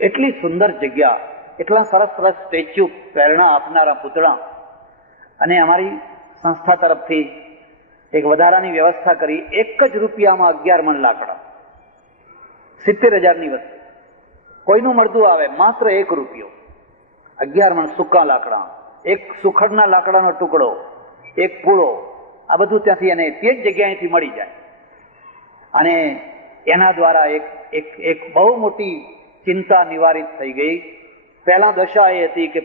એટલી સુંદર જગ્યા, એટલા સરસ સરસ સ્ટેચ્યુ, પ્રેરણા આપનારા પૂતળા, અને અમારી સંસ્થા તરફથી એક વધારાની વ્યવસ્થા કરી. 1 જ રૂપિયામાં 11 મણ લાકડા, 70,000ની વસ્તુ. કોઈનું મળતું આવે માત્ર 1 રૂપિયો, 11 મણ સૂકા લાકડા, એક સુખડના લાકડાનો ટુકડો, એક પૂળો, આ બધું ત્યાંથી અને તે જ જગ્યાએથી મળી જાય. અને એના દ્વારા એક બહુ મોટી ચિંતા નિવારિત થઈ ગઈ. પહેલા દશા એ હતી કે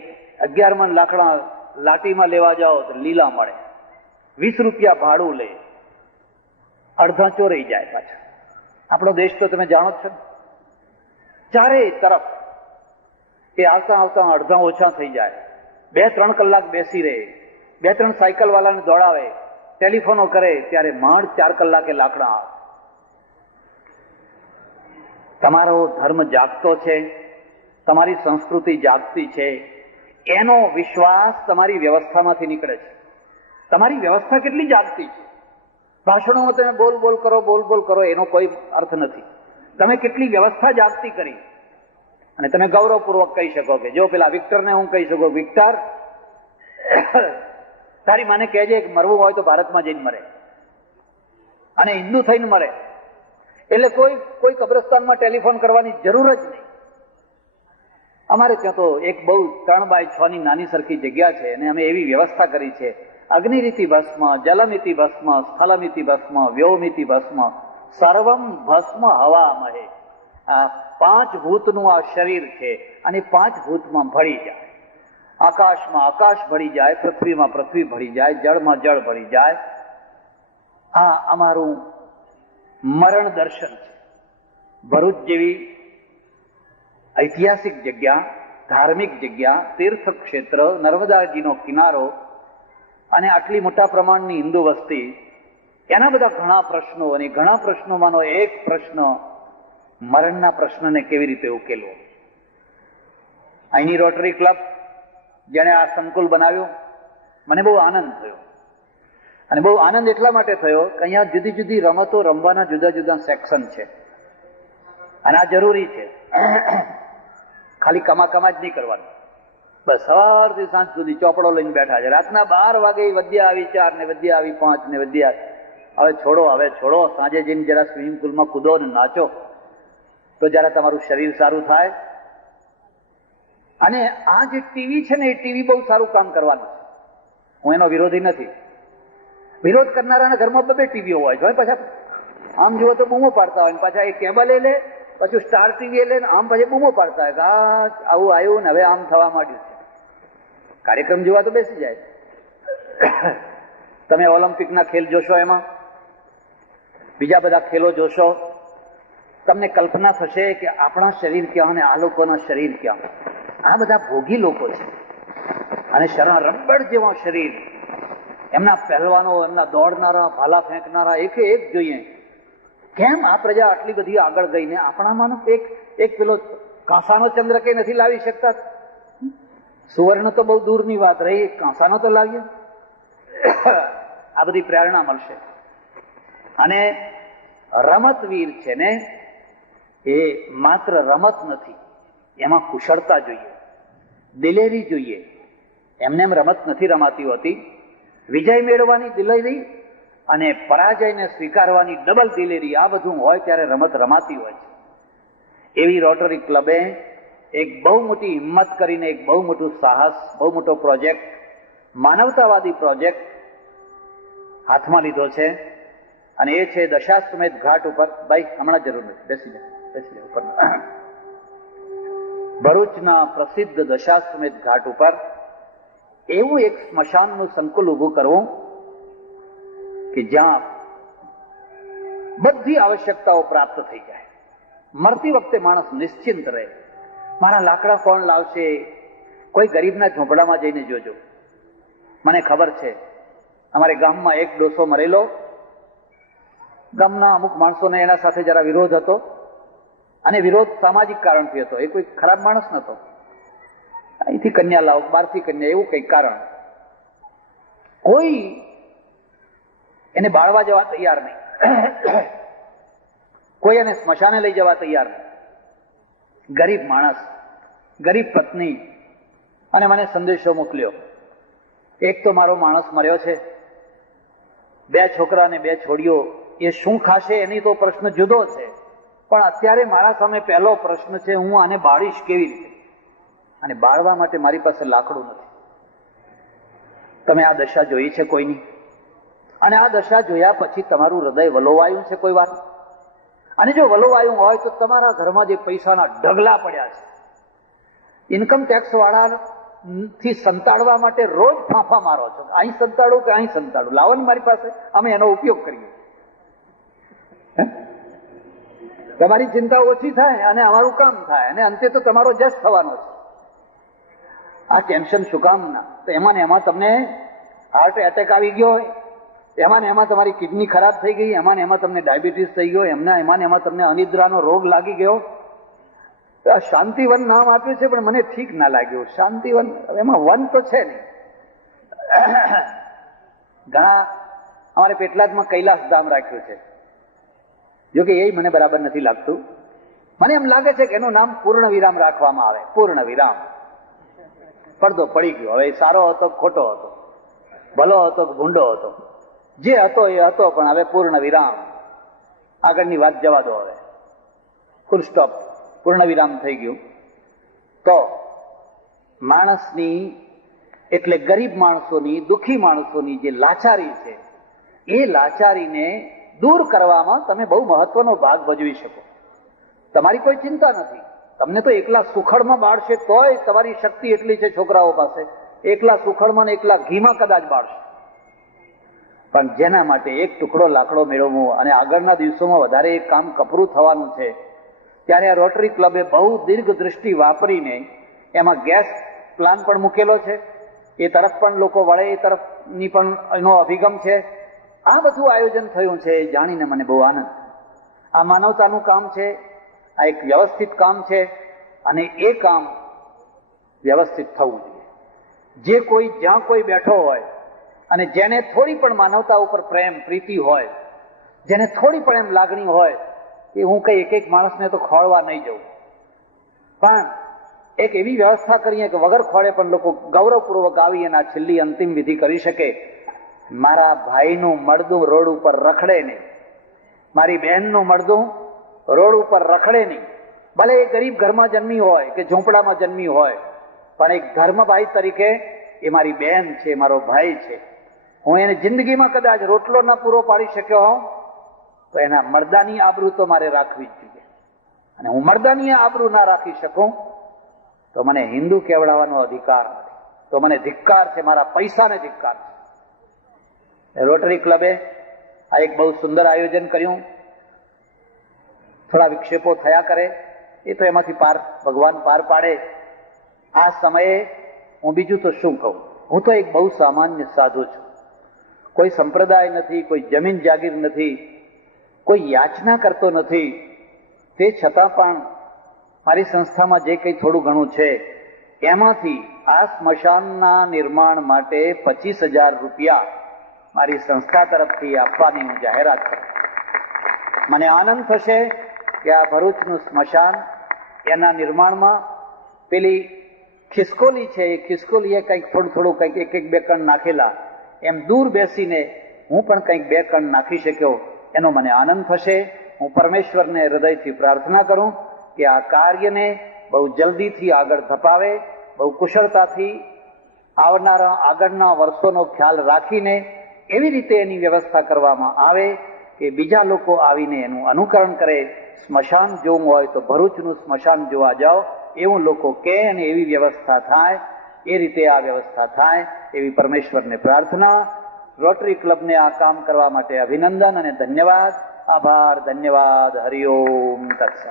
11 મણ લાકડા લાટીમાં લેવા જાઓ તો લીલા મળે, 20 રૂપિયા ભાડું લે, અડધા ચોરાઈ જાય પાછા. આપણો દેશ તો તમે જાણો જ છો, ચારેય તરફ એ આવતા આવતા અડધા ઓછા થઈ જાય. 2-3 કલાક બેસી રહે, 2-3 સાયકલ વાળાને દોડાવે, ટેલિફોનો કરે, ત્યારે માંડ 4 કલાકે લાકડા આવે. તમારો ધર્મ જાગતો છે, તમારી સંસ્કૃતિ જાગતી છે, એનો વિશ્વાસ તમારી વ્યવસ્થામાંથી નીકળે છે. તમારી વ્યવસ્થા કેટલી જાગતી છે. ભાષણોમાં તમે બોલ બોલ કરો એનો કોઈ અર્થ નથી. તમે કેટલી વ્યવસ્થા જાગતી કરી. અને તમે ગૌરવપૂર્વક કહી શકો કે જો પેલા વિક્ટરને હું કહી શકું, વિક્ટર તારી માને કહેજે કે મરવું હોય તો ભારતમાં જઈને મરે, અને હિન્દુ થઈને મરે. એટલે કોઈ કબ્રસ્તાનમાં ટેલિફોન કરવાની જરૂર જ નહીં. અમારે ત્યાં તો એક બહુ 3x6 ની નાની સરખી જગ્યા છે, અને અમે એવી વ્યવસ્થા કરી છે, અગ્નિરીતિ ભસ્મ, જલમિતિ ભસ્મ, સ્થલમિતિ ભસ્મ, વ્યોમિતિ ભસ્મ, સર્વમ ભસ્મ હવામહે. આ 5 ભૂતનું આ શરીર છે, અને 5 ભૂતમાં ભળી જાય. આકાશમાં આકાશ ભળી જાય, પૃથ્વીમાં પૃથ્વી ભળી જાય, જળમાં જળ ભળી જાય. આ અમારું મરણ દર્શન છે. ભરૂચ જેવી ઐતિહાસિક જગ્યા, ધાર્મિક જગ્યા, તીર્થ ક્ષેત્ર, નર્મદાજીનો કિનારો, અને આટલી મોટા પ્રમાણની હિન્દુ વસ્તી, એના બધા ઘણા પ્રશ્નો, અને ઘણા પ્રશ્નોમાંનો એક પ્રશ્ન મરણના પ્રશ્નને કેવી રીતે ઉકેલવો. અહીંની રોટરી ક્લબ જેણે આ સંકુલ બનાવ્યું, મને બહુ આનંદ થયો. અને બહુ આનંદ એટલા માટે થયો કે અહીંયા જુદી જુદી રમતો રમવાના જુદા જુદા સેક્શન છે, અને આ જરૂરી છે. ખાલી કમા જ નહીં કરવાનું. બસ સવારથી સાંજ સુધી ચોપડો લઈને બેઠા છે. રાતના 12 વાગે વદ્યા આવી 4 ને વદ્યા આવી 5 ને વદ્યા. હવે છોડો, સાંજે જઈને જરા સ્વિમિંગ પુલમાં કૂદો ને નાચો, તો જરા તમારું શરીર સારું થાય. અને આ જે ટીવી છે ને, એ ટીવી બહુ સારું કામ કરવાનું છે. હું એનો વિરોધી નથી. વિરોધ કરનારાના ઘરમાં 2 ટીવીઓ હોય છે. પાછા આમ જુઓ તો બૂમો પાડતા હોય, પાછા એ કેબલ લે, પછી સ્ટાર ટીવી લે, આમ પછી બૂમો પાડતા હોય કે આવું આવ્યું ને હવે આમ થવા માંડ્યું છે. કાર્યક્રમ જોવા તો બેસી જાય. તમે ઓલિમ્પિકના ખેલ જોશો, એમાં બીજા બધા ખેલો જોશો, તમને કલ્પના થશે કે આપણા શરીર ક્યાં અને આ લોકોના શરીર ક્યાં. આ બધા ભોગી લોકો છે, અને શરણ રબડ જેવા શરીર. એમના પહેલવાનો, એમના દોડનારા, ભાલા ફેંકનારા એક જોઈએ. કેમ આ પ્રજા આટલી બધી આગળ ગઈને આપણામાં એક પેલો કાંસાનો ચંદ્ર કઈ નથી લાવી શકતા? સુવર્ણ તો બહુ દૂરની વાત રહી, કાંસાનો તો લાવીએ. આ બધી પ્રેરણા મળશે. અને રમતવીર છે ને, એ માત્ર રમત નથી, એમાં કુશળતા જોઈએ, દિલેરી જોઈએ. એમને એમ રમત નથી રમાતી હોતી. વિજય મેળવવાની દિલેરી અને પરાજયને સ્વીકારવાની ડબલ દિલેરી, આ બધું હોય ત્યારે રમત રમાતી હોય છે. એવી રોટરી ક્લબે એક બહુ મોટી હિંમત કરીને એક બહુ મોટું સાહસ, બહુ મોટો પ્રોજેક્ટ, માનવતાવાદી પ્રોજેક્ટ હાથમાં લીધો છે. અને એ છે દશાશ્વમેધ ઘાટ ઉપર. ભાઈ હમણાં જરૂર નથી, બેસી જાય ઉપર. ભરૂચના પ્રસિદ્ધ દશાશ્વમેધ ઘાટ ઉપર એવું એક સ્મશાનનું સંકુલ ઉભું કરવું કે જ્યાં બધી આવશ્યકતાઓ પ્રાપ્ત થઈ જાય. મરતી વખતે માણસ નિશ્ચિંત રહે. મારા લાકડા કોણ લાવશે? કોઈ ગરીબના ઝૂંપડામાં જઈને જોજો. મને ખબર છે, અમારે ગામમાં એક ડોસો મરેલો. ગામના અમુક માણસોને એના સાથે જરા વિરોધ હતો, અને વિરોધ સામાજિક કારણથી હતો. એ કોઈ ખરાબ માણસ નતો. અહીંથી કન્યા લાવો, બહારથી કન્યા, એવું કઈ કારણ. કોઈ એને બાળવા જવા તૈયાર નહીં, કોઈ એને સ્મશાને લઈ જવા તૈયાર નહીં. ગરીબ માણસ, ગરીબ પત્ની, અને મને સંદેશો મોકલ્યો, એક તો મારો માણસ મર્યો છે, 2 છોકરા ને 2 છોડીઓ, એ શું ખાશે એની તો પ્રશ્ન જુદો છે, પણ અત્યારે મારા સામે પહેલો પ્રશ્ન છે, હું આને બાળીશ કેવી રીતે? અને બાળવા માટે મારી પાસે લાકડું નથી. તમે આ દશા જોઈ છે કોઈની? અને આ દશા જોયા પછી તમારું હૃદય વલોવાયું છે કોઈ વાર? અને જો વલોવાયું હોય તો તમારા ઘરમાં જે પૈસાના ઢગલા પડ્યા છે, ઇન્કમ ટેક્સ વાળા થી સંતાડવા માટે રોજ ફાંફા મારો છો, અહીં સંતાડું કે અહીં સંતાડું, લાવો ને મારી પાસે, અમે એનો ઉપયોગ કરીએ. તમારી ચિંતા ઓછી થાય અને અમારું કામ થાય, અને અંતે તો તમારો જશ થવાનો છે. આ ટેન્શન શું કામ ના? તો એમાં ને એમાં તમને હાર્ટ એટેક આવી ગયો હોય, એમાં ને એમાં તમારી કિડની ખરાબ થઈ ગઈ, એમાં ને એમાં તમને ડાયાબિટીસ થઈ ગયો, એમાં ને એમાં તમને અનિદ્રાનો રોગ લાગી ગયો. આ શાંતિવન નામ આપ્યું છે પણ મને ઠીક ના લાગ્યું. શાંતિવન, એમાં વન તો છે નહીં. ઘણા અમારે પેટલાદમાં કૈલાસ ધામ રાખ્યું છે, જોકે એ મને બરાબર નથી લાગતું. મને એમ લાગે છે કે એનું નામ પૂર્ણ વિરામ રાખવામાં આવે. પૂર્ણ વિરામ, પડદો પડી ગયો. હવે સારો હતો ખોટો હતો, ભલો હતો કે ભૂંડો હતો, જે હતો એ હતો, પણ હવે પૂર્ણ વિરામ, આગળની વાત જવા દો. હવે ફૂલ સ્ટોપ, પૂર્ણ વિરામ થઈ ગયું. તો માણસની, એટલે ગરીબ માણસોની, દુઃખી માણસોની જે લાચારી છે, એ લાચારીને દૂર કરવામાં તમે બહુ મહત્વનો ભાગ ભજવી શકો. તમારી કોઈ ચિંતા નથી. તમને તો એકલા સુખડમાં બાળશે તોય તમારી શક્તિ એટલી છે છોકરાઓ પાસે, એકલા સુખડમાં ને એકલા ઘીમાં કદાચ બાળશે. પણ જેના માટે એક ટુકડો લાકડો મેળવવો અને આગળના દિવસોમાં વધારે એક કામ કપરું થવાનું છે, ત્યારે આ રોટરી ક્લબે બહુ દીર્ઘ દ્રષ્ટિ વાપરીને એમાં ગેસ પ્લાન પણ મૂકેલો છે. એ તરફ પણ લોકો વળે, એ તરફની પણ એનો અભિગમ છે. આ બધું આયોજન થયું છે, જાણીને મને બહુ આનંદ. આ માનવતાનું કામ છે, આ એક વ્યવસ્થિત કામ છે, અને એ કામ વ્યવસ્થિત થવું જોઈએ. જે કોઈ જ્યાં કોઈ બેઠો હોય અને જેને થોડી પણ માનવતા ઉપર પ્રેમ પ્રીતિ હોય, જેને થોડી પણ એમ લાગણી હોય, એ હું કઈ એક એક માણસને તો ખોળવા નહીં જઉં, પણ એક એવી વ્યવસ્થા કરીએ કે વગર ખોળે પણ લોકો ગૌરવપૂર્વક આવી અને આ છેલ્લી અંતિમ વિધિ કરી શકે. મારા ભાઈનું મળદું રોડ ઉપર રખડે નહીં, મારી બહેનનું મળદું રોડ ઉપર રખડે નહીં. ભલે એ ગરીબ ઘરમાં જન્મી હોય કે ઝૂંપડામાં જન્મી હોય, પણ એક ધર્મભાઈ તરીકે એ મારી બહેન છે, મારો ભાઈ છે. હું એને જિંદગીમાં કદાચ રોટલો ન પૂરો પાડી શક્યો હોઉં તો એના મર્દાની આબરૂ તો મારે રાખવી જ જોઈએ. અને હું મર્દાની આબરૂ ના રાખી શકું તો મને હિન્દુ કહેવડાવવાનો અધિકાર નથી, તો મને ધિક્કાર છે, મારા પૈસાને ધિક્કાર છે. રોટરી ક્લબે આ એક બહુ સુંદર આયોજન કર્યું. થોડા વિક્ષેપો થયા કરે, એ તો એમાંથી ભગવાન પાર પાડે. આ સમયે હું બીજું તો શું કહું? હું તો એક બહુ સામાન્ય સાધુ છું. કોઈ સંપ્રદાય નથી, કોઈ જમીન જાગીર નથી, કોઈ યાચના કરતો નથી. તે છતાં પણ મારી સંસ્થામાં જે કંઈ થોડું ઘણું છે એમાંથી આ સ્મશાનના નિર્માણ માટે 25,000 રૂપિયા મારી સંસ્થા તરફથી આપવાની હું જાહેરાત કરું. મને આનંદ થશે કે આ ભરૂચનું સ્મશાન, એના નિર્માણમાં પેલી ખિસકોલી છે, એ ખિસકોલીએ કંઈક થોડું કંઈક 1-2 કણ નાખેલા, એમ દૂર બેસીને હું પણ કંઈક 2 કણ નાખી શક્યો, એનો મને આનંદ થશે. હું પરમેશ્વરને હૃદયથી પ્રાર્થના કરું કે આ કાર્યને બહુ જલ્દીથી આગળ ધપાવે, બહુ કુશળતાથી આવનારા આગળના વર્ષોનો ખ્યાલ રાખીને એવી રીતે એની વ્યવસ્થા કરવામાં આવે કે બીજા લોકો આવીને એનું અનુકરણ કરે. સ્મશાન જોવું હોય તો ભરૂચનું સ્મશાન જોવા જાઓ એવું લોકો કહે, અને એવી વ્યવસ્થા થાય, એ રીતે આ વ્યવસ્થા થાય એવી પરમેશ્વરને પ્રાર્થના. રોટરી ક્લબને આ કામ કરવા માટે અભિનંદન અને ધન્યવાદ, આભાર, ધન્યવાદ. હરિઓમ તત્સત.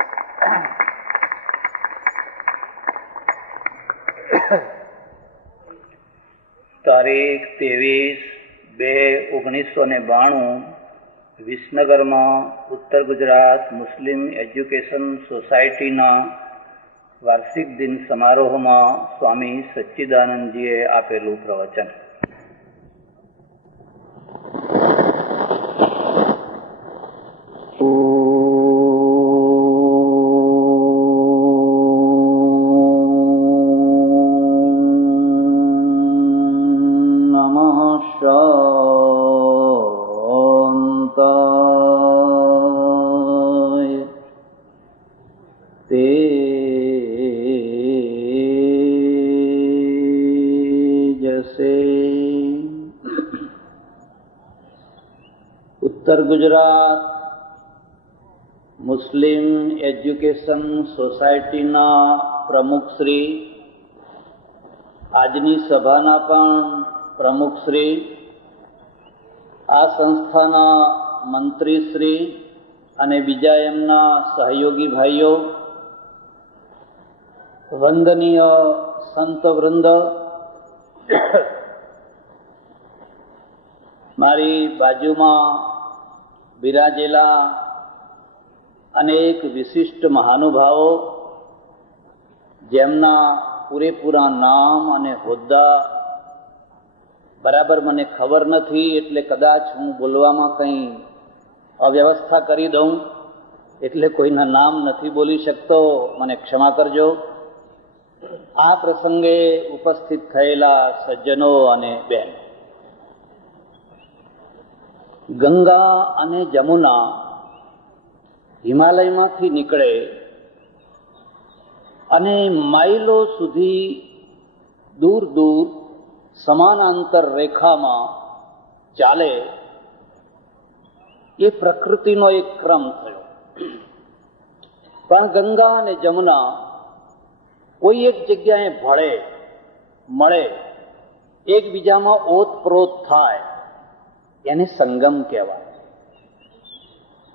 તારીખ 23/2/1992 વિસનગરમાં ઉત્તર ગુજરાત મુસ્લિમ એજ્યુકેશન સોસાયટીના વાર્ષિક દિન સમારોહમાં સ્વામી સચ્ચિદાનંદજીએ આપેલું પ્રવચન. ઉત્તર ગુજરાત મુસ્લિમ એજ્યુકેશન સોસાયટીના પ્રમુખશ્રી, આજની સભાના પણ પ્રમુખશ્રી, આ સંસ્થાના મંત્રીશ્રી અને બીજા એમના સહયોગી ભાઈઓ, વંદનીય સંતવૃંદ, મારી બાજુમાં બિરાજેલા અનેક વિશિષ્ટ મહાનુભાવો, જેમના પૂરેપૂરા નામ અને હોદ્દા બરાબર મને ખબર નથી, એટલે કદાચ હું બોલવામાં કંઈ અવ્યવસ્થા કરી દઉં, એટલે કોઈના નામ નથી બોલી શકતો, મને ક્ષમા કરજો. આ પ્રસંગે ઉપસ્થિત થયેલા સજ્જનો અને બહેન, ગંગા અને જમુના હિમાલયમાંથી નીકળે અને માઇલો સુધી દૂર દૂર સમાનાંતર રેખામાં ચાલે, એ પ્રકૃતિનો એક ક્રમ થયો. પણ ગંગા અને જમુના કોઈ એક જગ્યાએ ભળે, મળે, એકબીજામાં ઓતપ્રોત થાય, એને સંગમ કહેવાય.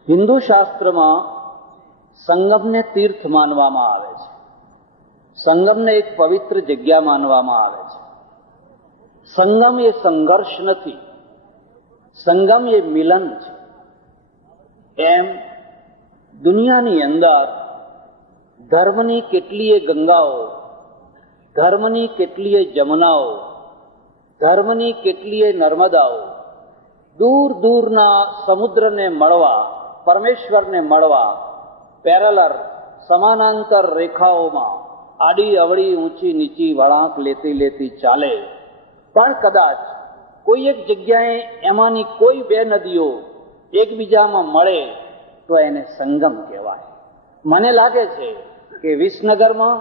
હિન્દુ શાસ્ત્રમાં સંગમને તીર્થ માનવામાં આવે છે, સંગમને એક પવિત્ર જગ્યા માનવામાં આવે છે. સંગમ એ સંઘર્ષ નથી, સંગમ એ મિલન છે. એમ દુનિયાની અંદર ધર્મની કેટલીય ગંગાઓ, ધર્મની કેટલીય જમુનાઓ, ધર્મની કેટલીય નર્મદાઓ દૂર દૂરના સમુદ્રને મળવા, પરમેશ્વરને મળવા પેરેલર સમાનાંતર રેખાઓમાં આડી અવળી ઊંચી નીચી વળાંક લેતી લેતી ચાલે. પણ કદાચ કોઈ એક જગ્યાએ એમાંની કોઈ બે નદીઓ એકબીજામાં મળે તો એને સંગમ કહેવાય. મને લાગે છે કે વિસનગરમાં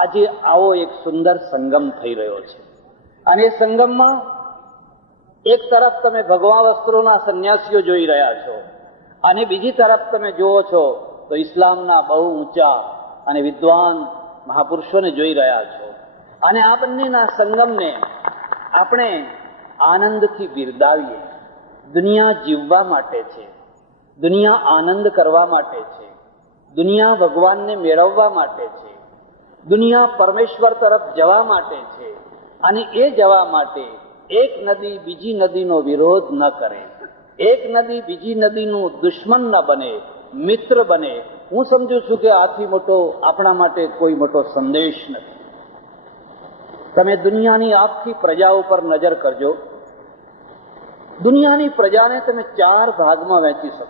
આજે આવો એક સુંદર સંગમ થઈ રહ્યો છે. અને એ સંગમમાં એક તરફ તમે ભગવા વસ્ત્રોના સંન્યાસીઓ જોઈ રહ્યા છો, અને બીજી તરફ તમે જુઓ છો તો ઇસ્લામના બહુ ઊંચા અને વિદ્વાન મહાપુરુષોને જોઈ રહ્યા છો. અને આ બંનેના સંગમને આપણે આનંદથી બિરદાવીએ. દુનિયા જીવવા માટે છે, દુનિયા આનંદ કરવા માટે છે, દુનિયા ભગવાનને મેળવવા માટે છે, દુનિયા પરમેશ્વર તરફ જવા માટે છે. અને એ જવા માટે એક નદી બીજી નદીનો વિરોધ ન કરે, એક નદી બીજી નદીનું દુશ્મન ન બને, મિત્ર બને. હું સમજુ છું કે આથી મોટો આપણા માટે કોઈ મોટો સંદેશ નથી. તમે દુનિયાની આખી પ્રજા ઉપર નજર કરજો. દુનિયાની પ્રજાને તમે 4 ભાગમાં વહેંચી શકો,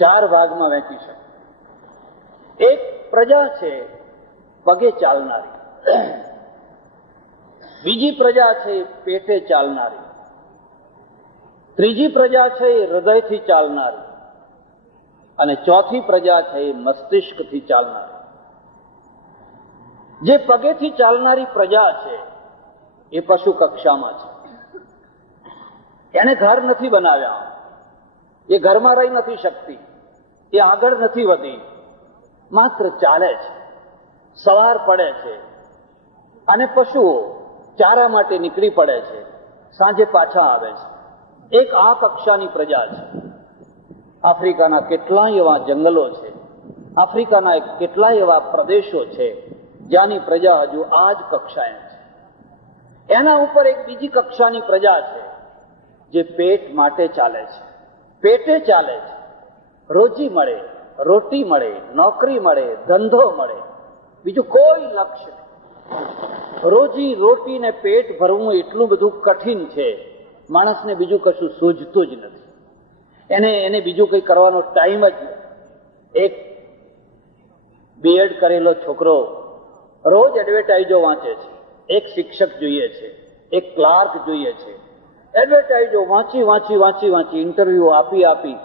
4 ભાગમાં વહેંચી શકો. એક પ્રજા છે પગે ચાલનારી, બીજી પ્રજા છે પેટે ચાલનારી, ત્રીજી પ્રજા છે એ હૃદયથી ચાલનારી, અને ચોથી પ્રજા છે એ મસ્તિષ્કથી ચાલનારી. જે પગેથી ચાલનારી પ્રજા છે એ પશુ કક્ષામાં છે. એને ઘર નથી બનાવ્યા, એ ઘરમાં રહી નથી શકતી, એ આગળ નથી વધી, માત્ર ચાલે છે, સવાર પડે છે, અને પશુઓ ચારા માટે નીકળી પડે છે, સાંજે પાછા આવે છે. એક આ કક્ષાની પ્રજા છે. આફ્રિકાના કેટલાય એવા જંગલો છે, આફ્રિકાના કેટલાય એવા પ્રદેશો છે જ્યાંની પ્રજા હજુ આ જ કક્ષાએ છે. એના ઉપર એક બીજી કક્ષાની પ્રજા છે જે પેટ માટે ચાલે છે, પેટે ચાલે છે. રોજી મળે, રોટી મળે, નોકરી મળે, ધંધો મળે, બીજું કોઈ લક્ષ્ય નહીં. રોજી રોટી ને પેટ ભરવું એટલું બધું કઠિન છે, માણસને બીજું કશું સૂઝતું જ નથી. એને બીજું કંઈ કરવાનો ટાઈમ જ નથી. એક બીએડ કરેલો છોકરો રોજ એડવર્ટાઇઝો વાંચે છે. એક શિક્ષક જોઈએ છે, એક ક્લાર્ક જોઈએ છે. એડવર્ટાઇઝો વાંચી વાંચી વાંચી વાંચી, ઇન્ટરવ્યુ આપી આપી,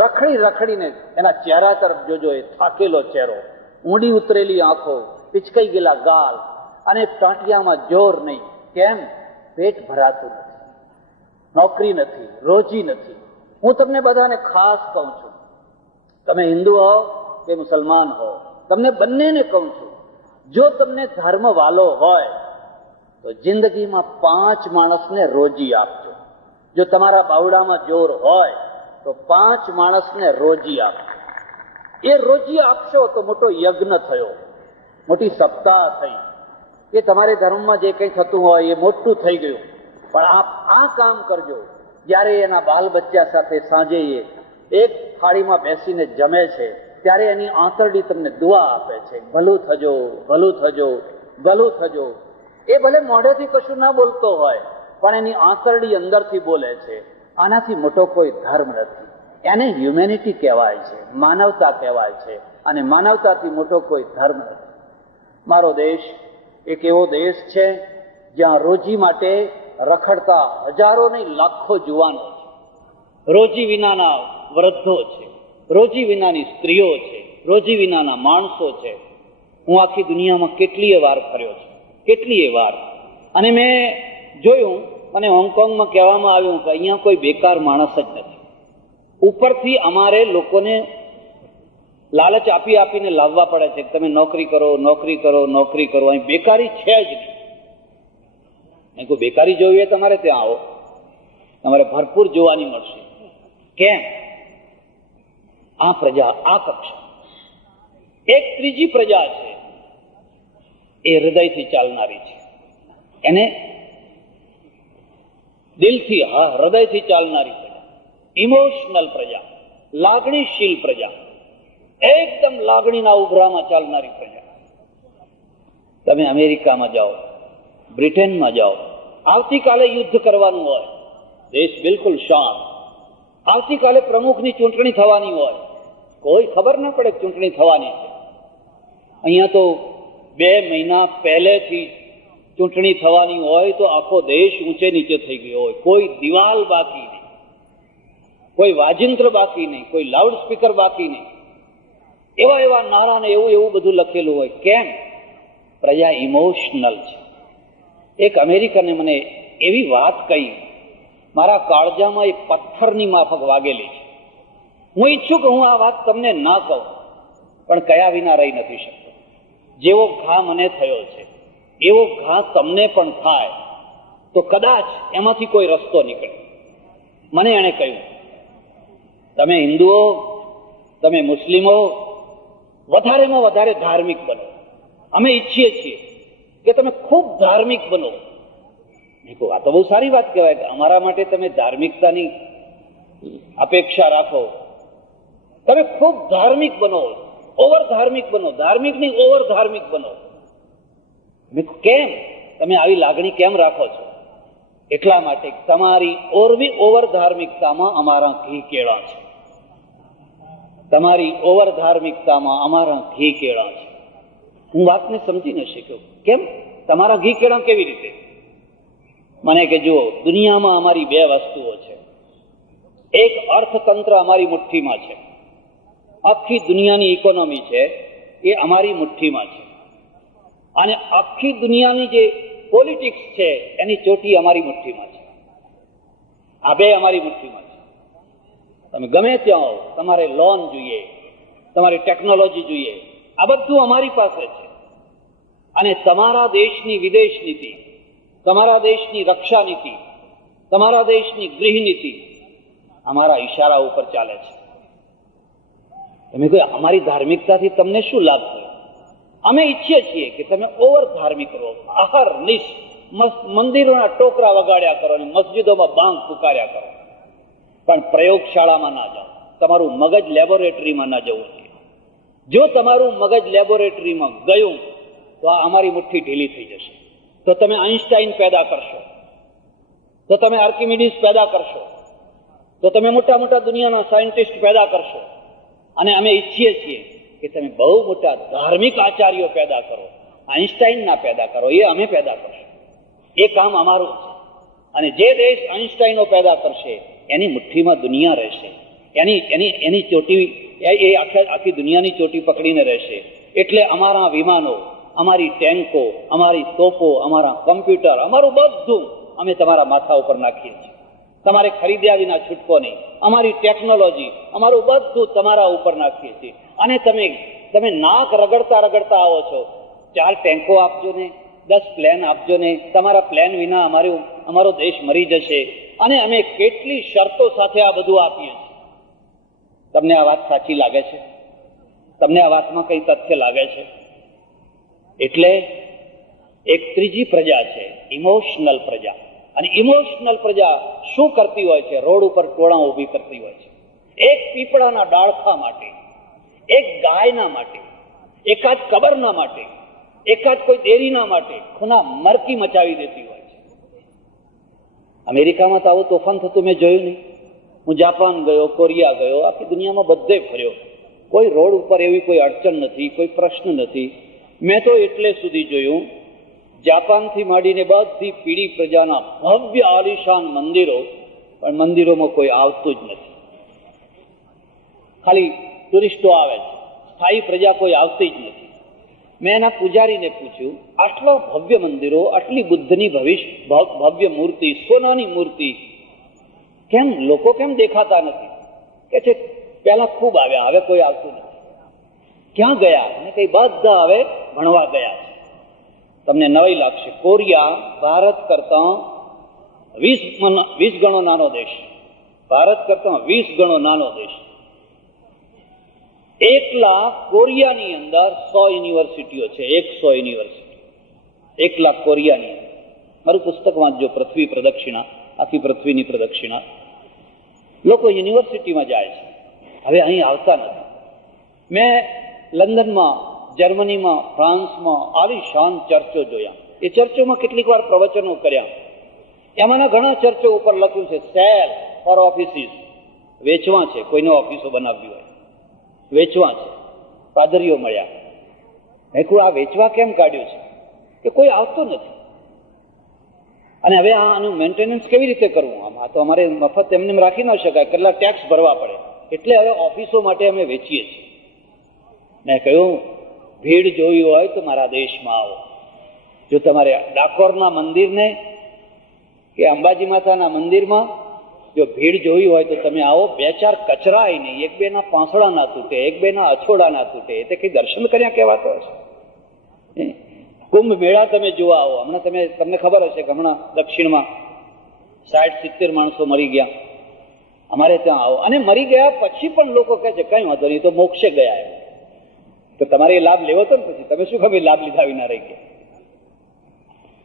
રખડી રખડીને એના ચહેરા તરફ જોજો, એ થાકેલો ચહેરો, ઊંડી ઉતરેલી આંખો, પિચકાઈ ગયેલા ગાલ, અને ટાંટિયામાં જોર નહીં. કેમ? પેટ ભરાતું નથી, નોકરી નથી, રોજી નથી. હું તમને બધાને ખાસ કહું છું, તમે હિન્દુ હો કે મુસલમાન હો, તમને બંનેને કહું છું, જો તમને ધર્મ વાલો હોય તો જિંદગીમાં 5 માણસને રોજી આપજો. જો તમારા બાવડામાં જોર હોય તો 5 માણસને રોજી આપજો. એ રોજી આપશો તો મોટો યજ્ઞ થયો, મોટી સપ્તાહ થઈ. એ તમારે ધર્મમાં જે કંઈ થતું હોય એ મોટું થઈ ગયું. પણ આપ આ કામ કરજો, જ્યારે એના બાલ બચ્ચા સાથે સાંજે એક થાળીમાં બેસીને જમે છે ત્યારે એની આંતરડી તમને દુઆ આપે છે, ભલું થજો, ભલું થજો, ભલું થજો. એ ભલે મોઢેથી કશું ના બોલતો હોય પણ એની આંતરડી અંદરથી બોલે છે. આનાથી મોટો કોઈ ધર્મ નથી. એને હ્યુમેનિટી કહેવાય છે, માનવતા કહેવાય છે, અને માનવતાથી મોટો કોઈ ધર્મ નથી. મારો દેશ એક એવો દેશ છે જ્યાં રોજી માટે રખડતા હજારો નહીં લાખો જુવાનો છે, રોજી વિનાના વૃદ્ધો છે, રોજી વિનાની સ્ત્રીઓ છે, રોજી વિનાના માણસો છે. હું આખી દુનિયામાં કેટલીય વાર ફર્યો છું, કેટલીય વાર. અને મેં જોયું, મને હોંગકોંગમાં કહેવામાં આવ્યું કે અહીંયા કોઈ બેકાર માણસ જ નથી. ઉપરથી અમારે લોકોને લાલચ આપી આપીને લાવવા પડે છે કે તમે નોકરી કરો, નોકરી કરો, નોકરી કરો. અહીં બેકારી છે જ નહીં. કોઈ બેકારી જોવી હોય તમારે ત્યાં આવો, તમારે ભરપૂર જોવાની મળશે. કેમ? આ પ્રજા, આ કક્ષા. એક ત્રીજી પ્રજા છે, એ હૃદયથી ચાલનારી છે. એને દિલથી, હૃદયથી ચાલનારી પ્રજા, ઇમોશનલ પ્રજા, લાગણીશીલ પ્રજા, એકદમ લાગણીના ઉભરામાં ચાલનારી પ્રજા. તમે અમેરિકામાં જાઓ, બ્રિટનમાં જાઓ, આવતીકાલે યુદ્ધ કરવાનું હોય, દેશ બિલકુલ શાંત. આવતીકાલે પ્રમુખની ચૂંટણી થવાની હોય, કોઈ ખબર ના પડે ચૂંટણી થવાની છે. અહીંયા તો 2 મહિના પહેલેથી ચૂંટણી થવાની હોય તો આખો દેશ ઊંચે નીચે થઈ ગયો હોય. કોઈ દિવાલ બાકી નહીં, કોઈ વાજિંત્ર બાકી નહીં, કોઈ લાઉડ સ્પીકર બાકી નહીં. એવા એવા નારા ને એવું એવું બધું લખેલું હોય. કેમ? પ્રજા ઇમોશનલ છે. એક અમેરિકને મને એવી વાત કહી, મારા કાળજામાં એ પથ્થરની માફક વાગેલી છે. હું ઈચ્છું કે હું આ વાત તમને ના કહું, પણ કયા વિના રહી નથી શકતો. જેવો ઘા મને થયો છે એવો ઘા તમને પણ થાય તો કદાચ એમાંથી કોઈ રસ્તો નીકળે. મને એણે કહ્યું, તમે હિન્દુઓ, તમે મુસ્લિમો વધારેમાં વધારે ધાર્મિક બનો. અમે ઈચ્છીએ છીએ કે તમે ખૂબ ધાર્મિક બનો. મેં કહ્યું, આ તો બહુ સારી વાત કહેવાય કે અમારા માટે તમે ધાર્મિકતાની અપેક્ષા રાખો. તમે ખૂબ ધાર્મિક બનો, ઓવર ધાર્મિક બનો, ધાર્મિક નહીં ઓવર ધાર્મિક બનો. મેં કહ્યું, કેમ? તમે આવી લાગણી કેમ રાખો છો? એટલા માટે તમારી ઓવર ધાર્મિકતામાં અમારા ઘી કેળા છે. તમારી ઓવર ધાર્મિકતામાં અમારા ઘી કેળા છે. હું વાતને સમજી ન શક્યો. કેમ? તમારા ઘી કેળા કેવી રીતે? મને કે જુઓ, દુનિયામાં અમારી 2 વસ્તુઓ છે. એક અર્થતંત્ર અમારી મુઠ્ઠીમાં છે. આખી દુનિયાની ઇકોનોમી છે એ અમારી મુઠ્ઠીમાં છે. અને આખી દુનિયાની જે પોલિટિક્સ છે એની ચોટી અમારી મુઠ્ઠીમાં છે. આ 2 અમારી મુઠ્ઠીમાં છે. તમે ગમે ત્યાં હો, તમારે લોન જોઈએ, તમારે ટેકનોલોજી જોઈએ, આ બધું અમારી પાસે છે. અને તમારા દેશની વિદેશ નીતિ, તમારા દેશની રક્ષા નીતિ, તમારા દેશની ગૃહ નીતિ અમારા ઈશારા ઉપર ચાલે છે. તમે કહો, અમારી ધાર્મિકતાથી તમને શું લાભ થયો? અમે ઈચ્છીએ છીએ કે તમે ઓવર ધાર્મિક રહો, આહાર નિશ મંદિરોના ટોકરા વગાડ્યા કરો અને મસ્જિદોમાં બાંગ પુકાર્યા કરો, પણ પ્રયોગશાળામાં ના જાઓ. તમારું મગજ લેબોરેટરીમાં ના જવું જોઈએ. જો તમારું મગજ લેબોરેટરીમાં ગયું તો આ અમારી મુઠ્ઠી ઢીલી થઈ જશે. તો તમે આઈન્સ્ટાઈન પેદા કરશો, તો તમે આર્કિમિડીઝ પેદા કરશો, તો તમે મોટા મોટા દુનિયાના સાયન્ટિસ્ટ પેદા કરશો. અને અમે ઈચ્છીએ છીએ કે તમે બહુ મોટા ધાર્મિક આચાર્યો પેદા કરો. આઈન્સ્ટાઈન ના પેદા કરો, એ અમે પેદા કરશું. એ કામ અમારું છે. અને જે દેશ આઈન્સ્ટાઈનો પેદા કરશે એની મુઠ્ઠીમાં દુનિયા રહેશે. એની ચોટી, એ આખી દુનિયાની ચોટી પકડીને રહેશે. એટલે અમારા વિમાનો, અમારી ટેન્કો, અમારી તોપો, અમારા કમ્પ્યુટર, અમારું બધું અમે તમારા માથા ઉપર નાખીએ છીએ. તમારે ખરીદ્યા વિના છૂટકો નહીં. અમારી ટેકનોલોજી, અમારું બધું તમારા ઉપર નાખીએ છીએ. અને તમે નાક રગડતા રગડતા આવો છો. 4 ટેન્કો આપજો ને, 10 પ્લેન આપજો ને, તમારા પ્લેન વિના અમારો દેશ મરી જશે. અને અમે કેટલી શરતો સાથે આ બધું આપીએ છીએ. તમને આ વાત સાચી લાગે છે? તમને આ વાતમાં કઈ તથ્ય લાગે છે? એટલે એક ત્રીજી પ્રજા છે, ઇમોશનલ પ્રજા. અને ઇમોશનલ પ્રજા શું કરતી હોય છે? રોડ ઉપર ટોળા ઊભી કરતી હોય છે. એક પીપળાના ડાળખા માટે, એક ગાયના માટે, એકાદ કબરના માટે, એકાદ કોઈ દેરીના માટે ખૂના મરકી મચાવી દેતી હોય છે. અમેરિકામાં તો આવું તોફાન થતું મેં જોયું નહીં. હું જાપાન ગયો, કોરિયા ગયો, આખી દુનિયામાં બધે ફર્યો. કોઈ રોડ ઉપર એવી કોઈ અડચણ નથી, કોઈ પ્રશ્ન નથી. મેં તો એટલે સુધી જોયું, જાપાનથી માંડીને બધી પીળી પ્રજાના ભવ્ય આલિશાન મંદિરો, પણ મંદિરોમાં કોઈ આવતું જ નથી. ખાલી ટુરિસ્ટો આવે છે, સ્થાયી પ્રજા કોઈ આવતી જ નથી. મેં એના પૂજારીને પૂછ્યું, આટલા ભવ્ય મંદિરો, આટલી બુદ્ધની ભવ્ય મૂર્તિ, સોનાની મૂર્તિ, કેમ લોકો કેમ દેખાતા નથી? કે છે પહેલા ખૂબ આવ્યા, હવે કોઈ આવતું નથી. ક્યાં ગયા? અને કઈ બધા હવે ભણવા ગયા છે. તમને નવાઈ લાગશે, કોરિયા ભારત કરતા 20 ગણો નાનો દેશ. ભારત કરતા 20 ગણો નાનો દેશ. એકલા કોરિયાની અંદર 100 યુનિવર્સિટીઓ છે. 100 યુનિવર્સિટી એકલા કોરિયાની અંદર. મારું પુસ્તક વાંચજો, પૃથ્વી પ્રદક્ષિણા, આખી પૃથ્વીની પ્રદક્ષિણા. લોકો યુનિવર્સિટીમાં જાય છે, હવે અહીં આવતા નથી. મેં લંડનમાં, જર્મનીમાં, ફ્રાન્સમાં આલિશાન ચર્ચો જોયા. એ ચર્ચોમાં કેટલીક વાર પ્રવચનો કર્યા. એમાંના ઘણા ચર્ચો ઉપર લખ્યું છે સેલ ફોર ઓફિસીસ, વેચવા છે. કોઈને ઓફિસો બનાવવી હોય, વેચવા છે. પાદરીઓ મળ્યા. મેં કહ્યું, આ વેચવા કેમ કાઢ્યું છે? કે કોઈ આવતું નથી. અને હવે આનું મેન્ટેનન્સ કેવી રીતે કરવું? આમાં તો અમારે મફત એમને રાખી ન શકાય, કેટલા ટેક્સ ભરવા પડે. એટલે હવે ઓફિસો માટે અમે વેચીએ છીએ. મેં કહ્યું, ભીડ જોવી હોય તો મારા દેશમાં આવો. જો તમારે ડાકોરના મંદિરને કે અંબાજી માતાના મંદિરમાં જો ભીડ જોવી હોય તો તમે આવો. 2-4 કચરાય નહીં, 1-2ના પાંસળા ના તૂટે, 1-2ના અછોડા ના તૂટે. એ તો કઈ દર્શન કર્યા કહેવાતો હશે. કુંભ મેળા તમે જોવા આવો. હમણાં તમને ખબર હશે કે હમણાં દક્ષિણમાં 60-70 માણસો મરી ગયા. અમારે ત્યાં આવો. અને મરી ગયા પછી પણ લોકો કહે છે કઈ વાંધો નહીં, તો મોક્ષે ગયા એમ. તો તમારે એ લાભ લેવો તો ને પછી તમે શું ખબર લાભ લીધા વિના રહી ગયા?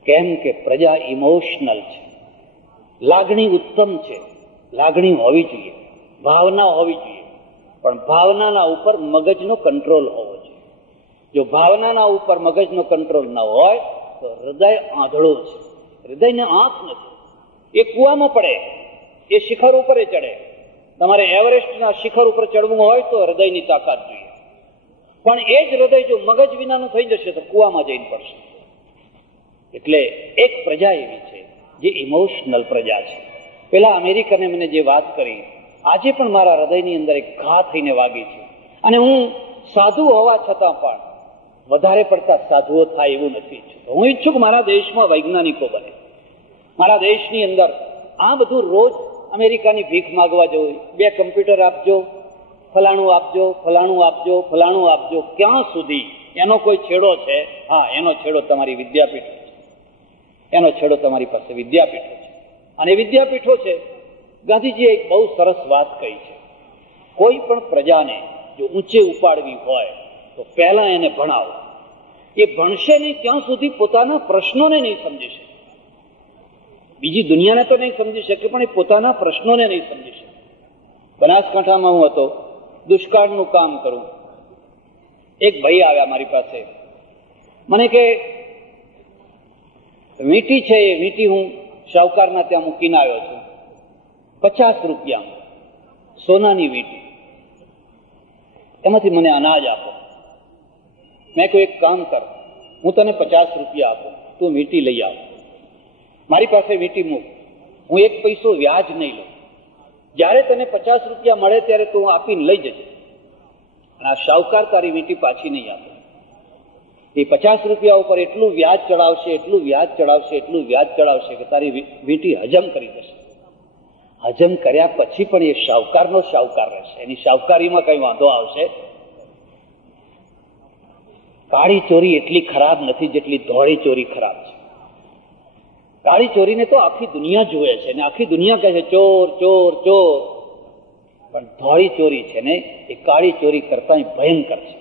કેમ કે પ્રજા ઇમોશનલ છે. લાગણી ઉત્તમ છે, લાગણી હોવી જોઈએ, ભાવના હોવી જોઈએ. પણ ભાવનાના ઉપર મગજનો કંટ્રોલ હોવો જોઈએ. જો ભાવનાના ઉપર મગજનો કંટ્રોલ ન હોય તો હૃદય આંધળો છે. હૃદયને આંખ નથી. એ કૂવામાં પડે, એ શિખર ઉપર ચડે. તમારે એવરેસ્ટના શિખર ઉપર ચડવું હોય તો હૃદયની તાકાત જોઈએ. પણ એ જ હૃદય જો મગજ વિનાનું થઈ જશે તો કૂવામાં જઈને પડશે. એટલે એક પ્રજા એવી છે જે ઇમોશનલ પ્રજા છે. પેલા અમેરિકને મને જે વાત કરી, આજે પણ મારા હૃદયની અંદર એક ઘા થઈને વાગી છે. અને હું સાધુ હોવા છતાં પણ વધારે પડતા સાધુઓ થાય એવું નથી ઈચ્છતો. હું ઈચ્છું કે મારા દેશમાં વૈજ્ઞાનિકો બને. મારા દેશની અંદર આ બધું રોજ અમેરિકાની ભીખ માગવા જવું, 2 કમ્પ્યુટર આપજો, ફલાણું આપજો, ફલાણું આપજો, ફલાણું આપજો, ક્યાં સુધી? એનો કોઈ છેડો છે? હા, એનો છેડો તમારી વિદ્યાપીઠો છે. એનો છેડો તમારી પાસે વિદ્યાપીઠો છે. અને વિદ્યાપીઠો છે. ગાંધીજીએ એક બહુ સરસ વાત કહી છે, કોઈ પણ પ્રજાને જો ઊંચે ઉપાડવી હોય તો પહેલા એને ભણાવો. એ ભણશે નહીં ત્યાં સુધી પોતાના પ્રશ્નોને નહીં સમજી શકે. બીજી દુનિયાને તો નહીં સમજી શકે, પણ એ પોતાના પ્રશ્નોને નહીં સમજી શકે. બનાસકાંઠામાં હું હતો, દુષ્કાળનું કામ કરું. એક ભાઈ આવ્યા મારી પાસે, મને કે વીંટી છે, એ વીંટી હું શાહુકારના ત્યાં મૂકીને આવ્યો છું, 50 રૂપિયામાં, સોનાની વીંટી, એમાંથી મને અનાજ આપો. મેં કહ્યું એક કામ કર, હું તને 50 રૂપિયા આપું, તું વીંટી લઈ આવ. મારી પાસે વીંટી મૂક, હું 1 પૈસો વ્યાજ નહીં લઉં. જ્યારે તને 50 રૂપિયા મળે ત્યારે તું આપીને લઈ જજે. અને આ શાહુકાર તારી વીંટી પાછી નહીં આપે. એ 50 રૂપિયા ઉપર એટલું વ્યાજ ચડાવશે, એટલું વ્યાજ ચડાવશે, એટલું વ્યાજ ચડાવશે કે તારી વીંટી હજમ કરી જશે. હજમ કર્યા પછી પણ એ શાહુકારનો શાહુકાર રહેશે, એની શાહુકારીમાં કઈ વાંધો આવશે. કાળી ચોરી એટલી ખરાબ નથી જેટલી ધોળી ચોરી ખરાબ છે. કાળી ચોરીને તો આખી દુનિયા જુએ છે ને આખી દુનિયા કહે છે ચોર ચોર ચોર, પણ ધોળી ચોરી છે ને એ કાળી ચોરી કરતા ભયંકર છે.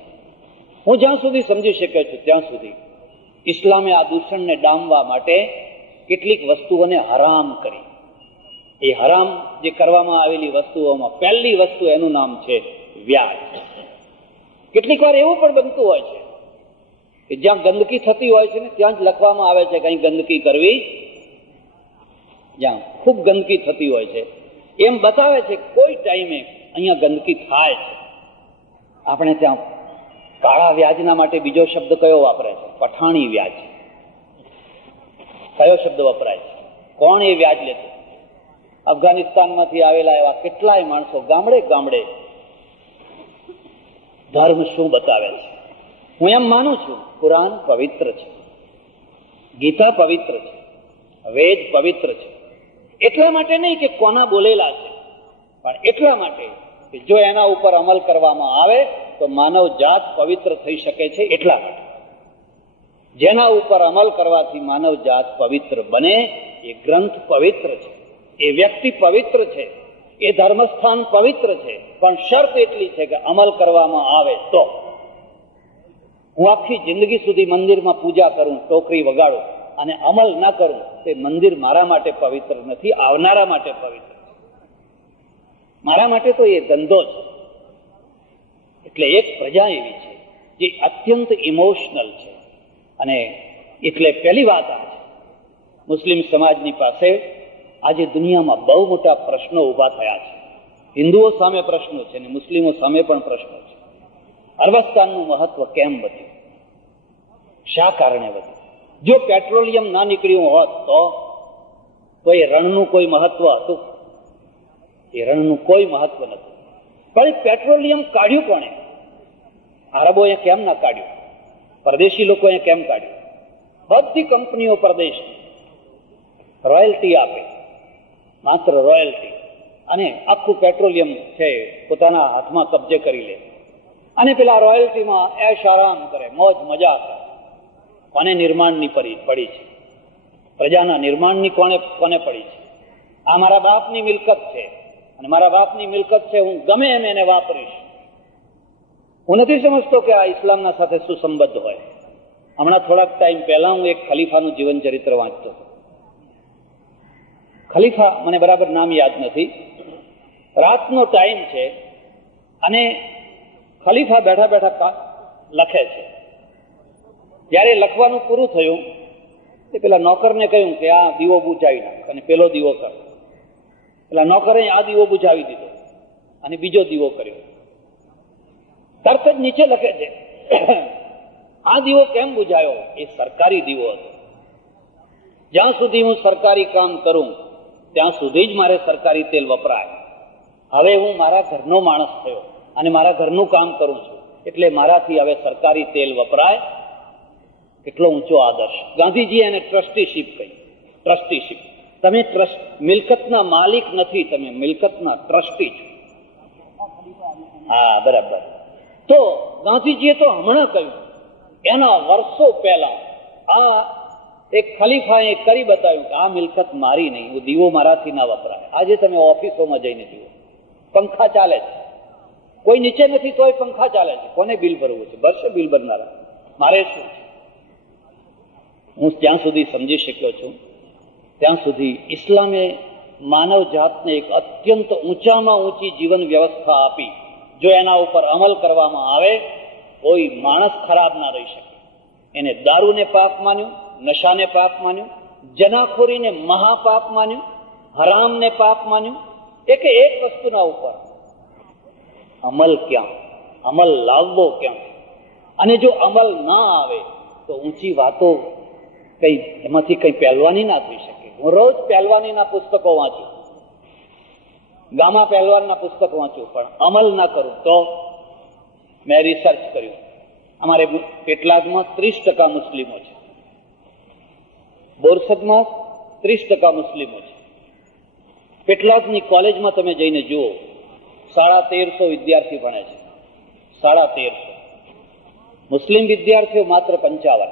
હું જ્યાં સુધી સમજી શક્યો છું ત્યાં સુધી ઇસ્લામે આ દૂષણને ડામવા માટે કેટલીક વસ્તુઓને હરામ કરી. એ હરામ જે કરવામાં આવેલી વસ્તુઓમાં પહેલી વસ્તુ એનું નામ છે વ્યાજ. કેટલીક વાર એવું પણ બનતું હોય છે કે જ્યાં ગંદકી થતી હોય છે ને ત્યાં જ લખવામાં આવે છે કઈ ગંદકી કરવી, જ્યાં ખૂબ ગંદકી થતી હોય છે એમ બતાવે છે કોઈ ટાઈમે અહીંયા ગંદકી થાય છે. આપણે ત્યાં કાળા વ્યાજના માટે બીજો શબ્દ કયો વાપરે છે? પઠાણી વ્યાજ. કયો શબ્દ વપરાય છે? કોણ એ વ્યાજ લેતું? અફઘાનિસ્તાનમાંથી આવેલા એવા કેટલાય માણસો ગામડે ગામડે. ધર્મ શું બતાવે છે? હું એમ માનું છું કુરાન પવિત્ર છે, ગીતા પવિત્ર છે, વેદ પવિત્ર છે. એટલા માટે નહીં કે કોના બોલેલા છે, પણ એટલા માટે કે જો એના ઉપર અમલ કરવામાં આવે તો માનવ જાત પવિત્ર થઈ શકે છે. એટલા માટે જેના ઉપર અમલ કરવાથી માનવ જાત પવિત્ર બને એ ગ્રંથ પવિત્ર છે, એ વ્યક્તિ પવિત્ર છે, એ ધર્મસ્થાન પવિત્ર છે. પણ શરત એટલી છે કે અમલ કરવામાં આવે તો. હું આખી જિંદગી સુધી મંદિરમાં પૂજા કરું, ટોકરી વગાડું અને અમલ ના કરું તે મંદિર મારા માટે પવિત્ર નથી, આવનારા માટે પવિત્ર છે. મારા માટે તો એ ધંધો છે. એટલે એક પ્રજા એવી છે જે અત્યંત ઇમોશનલ છે. અને એટલે પહેલી વાત આ છે, મુસ્લિમ સમાજની પાસે આજે દુનિયામાં બહુ મોટા પ્રશ્નો ઉભા થયા છે. હિન્દુઓ સામે પ્રશ્નો છે અને મુસ્લિમો સામે પણ પ્રશ્નો છે. અરબસ્તાનનું મહત્વ કેમ વધ્યું? શા કારણે વધ્યું? જો પેટ્રોલિયમ ના નીકળ્યું હોત તો એ રણનું કોઈ મહત્વ હતું? એ રણનું કોઈ મહત્વ નથી. પણ પેટ્રોલિયમ કાઢ્યું કોણે? અરબોએ કેમ ના કાઢ્યું? પરદેશી લોકોએ કેમ કાઢ્યું? બધી કંપનીઓ પરદેશની રોયલ્ટી આપે, માત્ર રોયલ્ટી, અને આખું પેટ્રોલિયમ છે પોતાના હાથમાં કબજે કરી લે અને પેલા રોયલ્ટીમાં એશ આરામ કરે, મોજ મજા કરે. કોને નિર્માણની પડી છે? પ્રજાના નિર્માણની કોને પડી છે? આ મારા બાપની મિલકત છે અને મારા બાપની મિલકત છે, હું ગમે એમ એને વાપરીશ. હું નથી સમજતો કે આ ઇસ્લામના સાથે સુસંબદ્ધ હોય. હમણાં થોડાક ટાઈમ પહેલા હું એક ખલીફાનું જીવન ચરિત્ર વાંચતો હતો. ખલીફા, મને બરાબર નામ યાદ નથી. રાતનો ટાઈમ છે અને ખલીફા બેઠા બેઠા લખે છે. જ્યારે લખવાનું પૂરું થયું તે પેલા નોકરને કહ્યું કે આ દીવો બુઝાવી નાખ અને પેલો દીવો કર. પેલા નોકરે આ દીવો બુઝાવી દીધો અને બીજો દીવો કર્યો. તરત જ નીચે લખે છે આ દીવો કેમ બુઝાયો? એ સરકારી દીવો હતો. જ્યાં સુધી હું સરકારી કામ કરું ત્યાં સુધી જ મારે સરકારી તેલ વપરાય. હવે હું મારા ઘરનો માણસ થયો અને મારા ઘરનું કામ કરું છું એટલે મારાથી હવે સરકારી તેલ વપરાય. કેટલો ઊંચો આદર્શ! ગાંધીજી એને ટ્રસ્ટીશીપ કહી. ટ્રસ્ટીશીપ. તમે મિલકતના માલિક નથી, તમે મિલકતના ટ્રસ્ટી છો. હા, બરાબર. તો ગાંધીજીએ તો હમણાં કહ્યું, એના વર્ષો પહેલા આ એક ખલીફાએ કરી બતાવ્યું કે આ મિલકત મારી નહીં, હું દીવો મારાથી ના વપરાય. આજે તમે ઓફિસોમાં જઈને જુઓ, પંખા ચાલે છે, કોઈ નીચે નથી તોય પંખા ચાલે છે. કોને બિલ ભરવું છે? ભરશે બિલ ભરનારા. મારે શું છે? હું ત્યાં સુધી સમજી શક્યો છું ત્યાં સુધી ઇસ્લામે માનવ જાતને એક અત્યંત ઊંચામાં ઊંચી જીવન વ્યવસ્થા આપી. જો એના ઉપર અમલ કરવામાં આવે કોઈ માણસ ખરાબ ના રહી શકે. એને દારૂને પાપ માન્યું, નશાને પાપ માન્યું, જનાખોરીને મહાપાપ માન્યું, હરામને પાપ માન્યું. એક વસ્તુના ઉપર અમલ ક્યાં? અમલ લાવવો ક્યાં? અને જો અમલ ના આવે તો ઊંચી વાતો કઈ એમાંથી કઈ પહેલવાની ના થઈ શકે. હું રોજ પહેલવાનીના પુસ્તકો વાંચું, ગામા પહેલવાનના પુસ્તક વાંચું, પણ અમલ ના કરું તો. મેં રિસર્ચ કર્યું, અમારે પેટલાદમાં 30% મુસ્લિમો છે, બોરસદમાં 30% મુસ્લિમો છે, પેટલાદની કોલેજમાં તમે જઈને જુઓ, 1350 વિદ્યાર્થી ભણે છે. 1350. મુસ્લિમ વિદ્યાર્થીઓ માત્ર 55.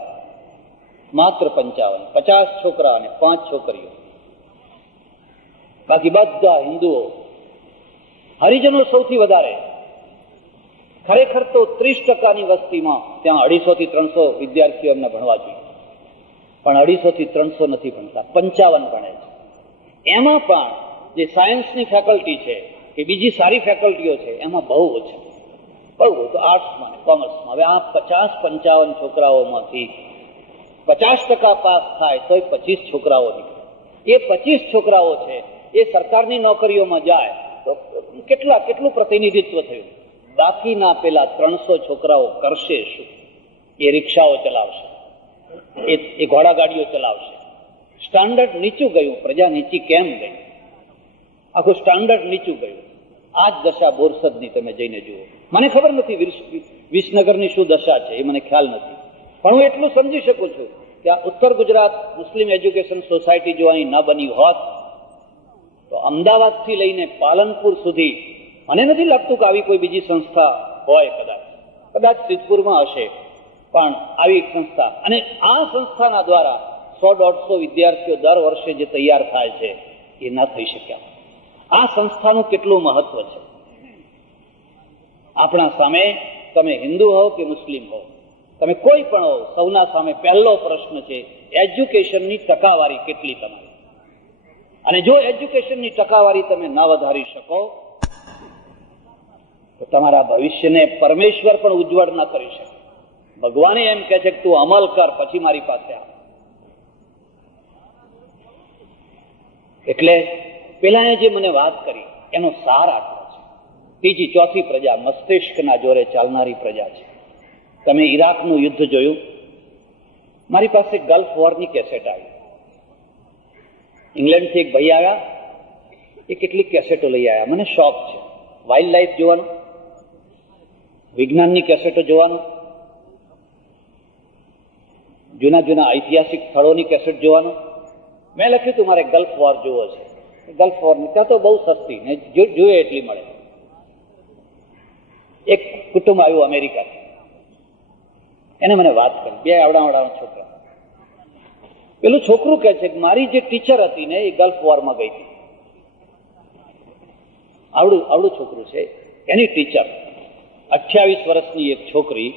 50 છોકરા અને 5 છોકરીઓ. બાકી બધા હિન્દુઓ. હરિજનો સૌથી વધારે. ખરેખર તો 30% વસ્તીમાં ત્યાં 250 થી 300 વિદ્યાર્થીઓ એમને ભણવા જોઈએ, પણ 250 થી 300 નથી ભણતા, 55 ભણે છે. એમાં પણ જે સાયન્સની ફેકલ્ટી છે કે બીજી સારી ફેકલ્ટીઓ છે એમાં બહુ ઓછા, બહુ તો આર્ટ્સમાં ને કોમર્સમાં. હવે આ 50-55 છોકરાઓમાંથી 50% પાસ થાય તો 25 છોકરાઓ નીકળે. એ 25 છોકરાઓ છે એ સરકારની નોકરીઓમાં જાય તો કેટલું પ્રતિનિધિત્વ થયું? બાકીના પેલા 300 છોકરાઓ કરશે શું? એ રિક્ષાઓ ચલાવશે, એ ઘોડાગાડીઓ ચલાવશે. સ્ટાન્ડર્ડ નીચું ગયું, પ્રજા નીચી કેમ ગઈ? આખું સ્ટાન્ડર્ડ નીચું ગયું. આ જ દશા બોરસદની તમે જઈને જુઓ. મને ખબર નથી વિસનગરની શું દશા છે, એ મને ખ્યાલ નથી, પણ હું એટલું સમજી શકું છું કે આ ઉત્તર ગુજરાત મુસ્લિમ એજ્યુકેશન સોસાયટી જો અહીં ન બની હોત તો અમદાવાદથી લઈને પાલનપુર સુધી મને નથી લાગતું કે આવી કોઈ બીજી સંસ્થા હોય. કદાચ સિદ્ધપુરમાં હશે, પણ આવી એક સંસ્થા, અને આ સંસ્થાના દ્વારા 100-150 વિદ્યાર્થીઓ દર વર્ષે જે તૈયાર થાય છે એ ના થઈ શક્યા. આ સંસ્થાનું કેટલું મહત્વ છે. આપણા સામે, તમે હિન્દુ હો કે મુસ્લિમ હો, તમે કોઈ પણ હો, સૌના સામે પહેલો પ્રશ્ન છે એજ્યુકેશનની ટકાવારી કેટલી તમારી. અને જો એજ્યુકેશનની ટકાવારી તમે ન વધારી શકો તો તમારા ભવિષ્યને પરમેશ્વર પણ ઉજ્જવળ ન કરી શકે. ભગવાને એમ કહે છે કે તું અમલ કર પછી મારી પાસે આવ. એટલે પેલા જે મને વાત કરી એનો સાર આટલો છે. ત્રીજી ચોથી પ્રજા મસ્તિષ્કના જોરે ચાલનારી પ્રજા છે. તમે ઈરાકનું યુદ્ધ જોયું? મારી પાસે ગલ્ફ વોરની કેસેટ આવી. ઇંગ્લેન્ડથી એક ભાઈ આવ્યા, એ કેટલીક કેસેટો લઈ આવ્યા. મને શોખ છે વાઇલ્ડ લાઈફ જોવાનો, વિજ્ઞાનની કેસેટો જોવાનો, જૂના ઐતિહાસિક સ્થળોની કેસેટ જોવાનો. મેં લખ્યું તું મારે ગલ્ફ વોર જોવો છે. ગલ્ફ વોરની ત્યાં તો બહુ સસ્તી ને જોઈએ એટલી મળે. એક કુટુંબ આવ્યું અમેરિકાથી, એને મને વાત કરી, 2 આવડા છોકરા. પેલું છોકરું કહે છે કે મારી જે ટીચર હતી ને એ ગલ્ફ વોરમાં ગઈ હતી. આવડું છોકરું છે, એની ટીચર 28 વર્ષની એક છોકરી,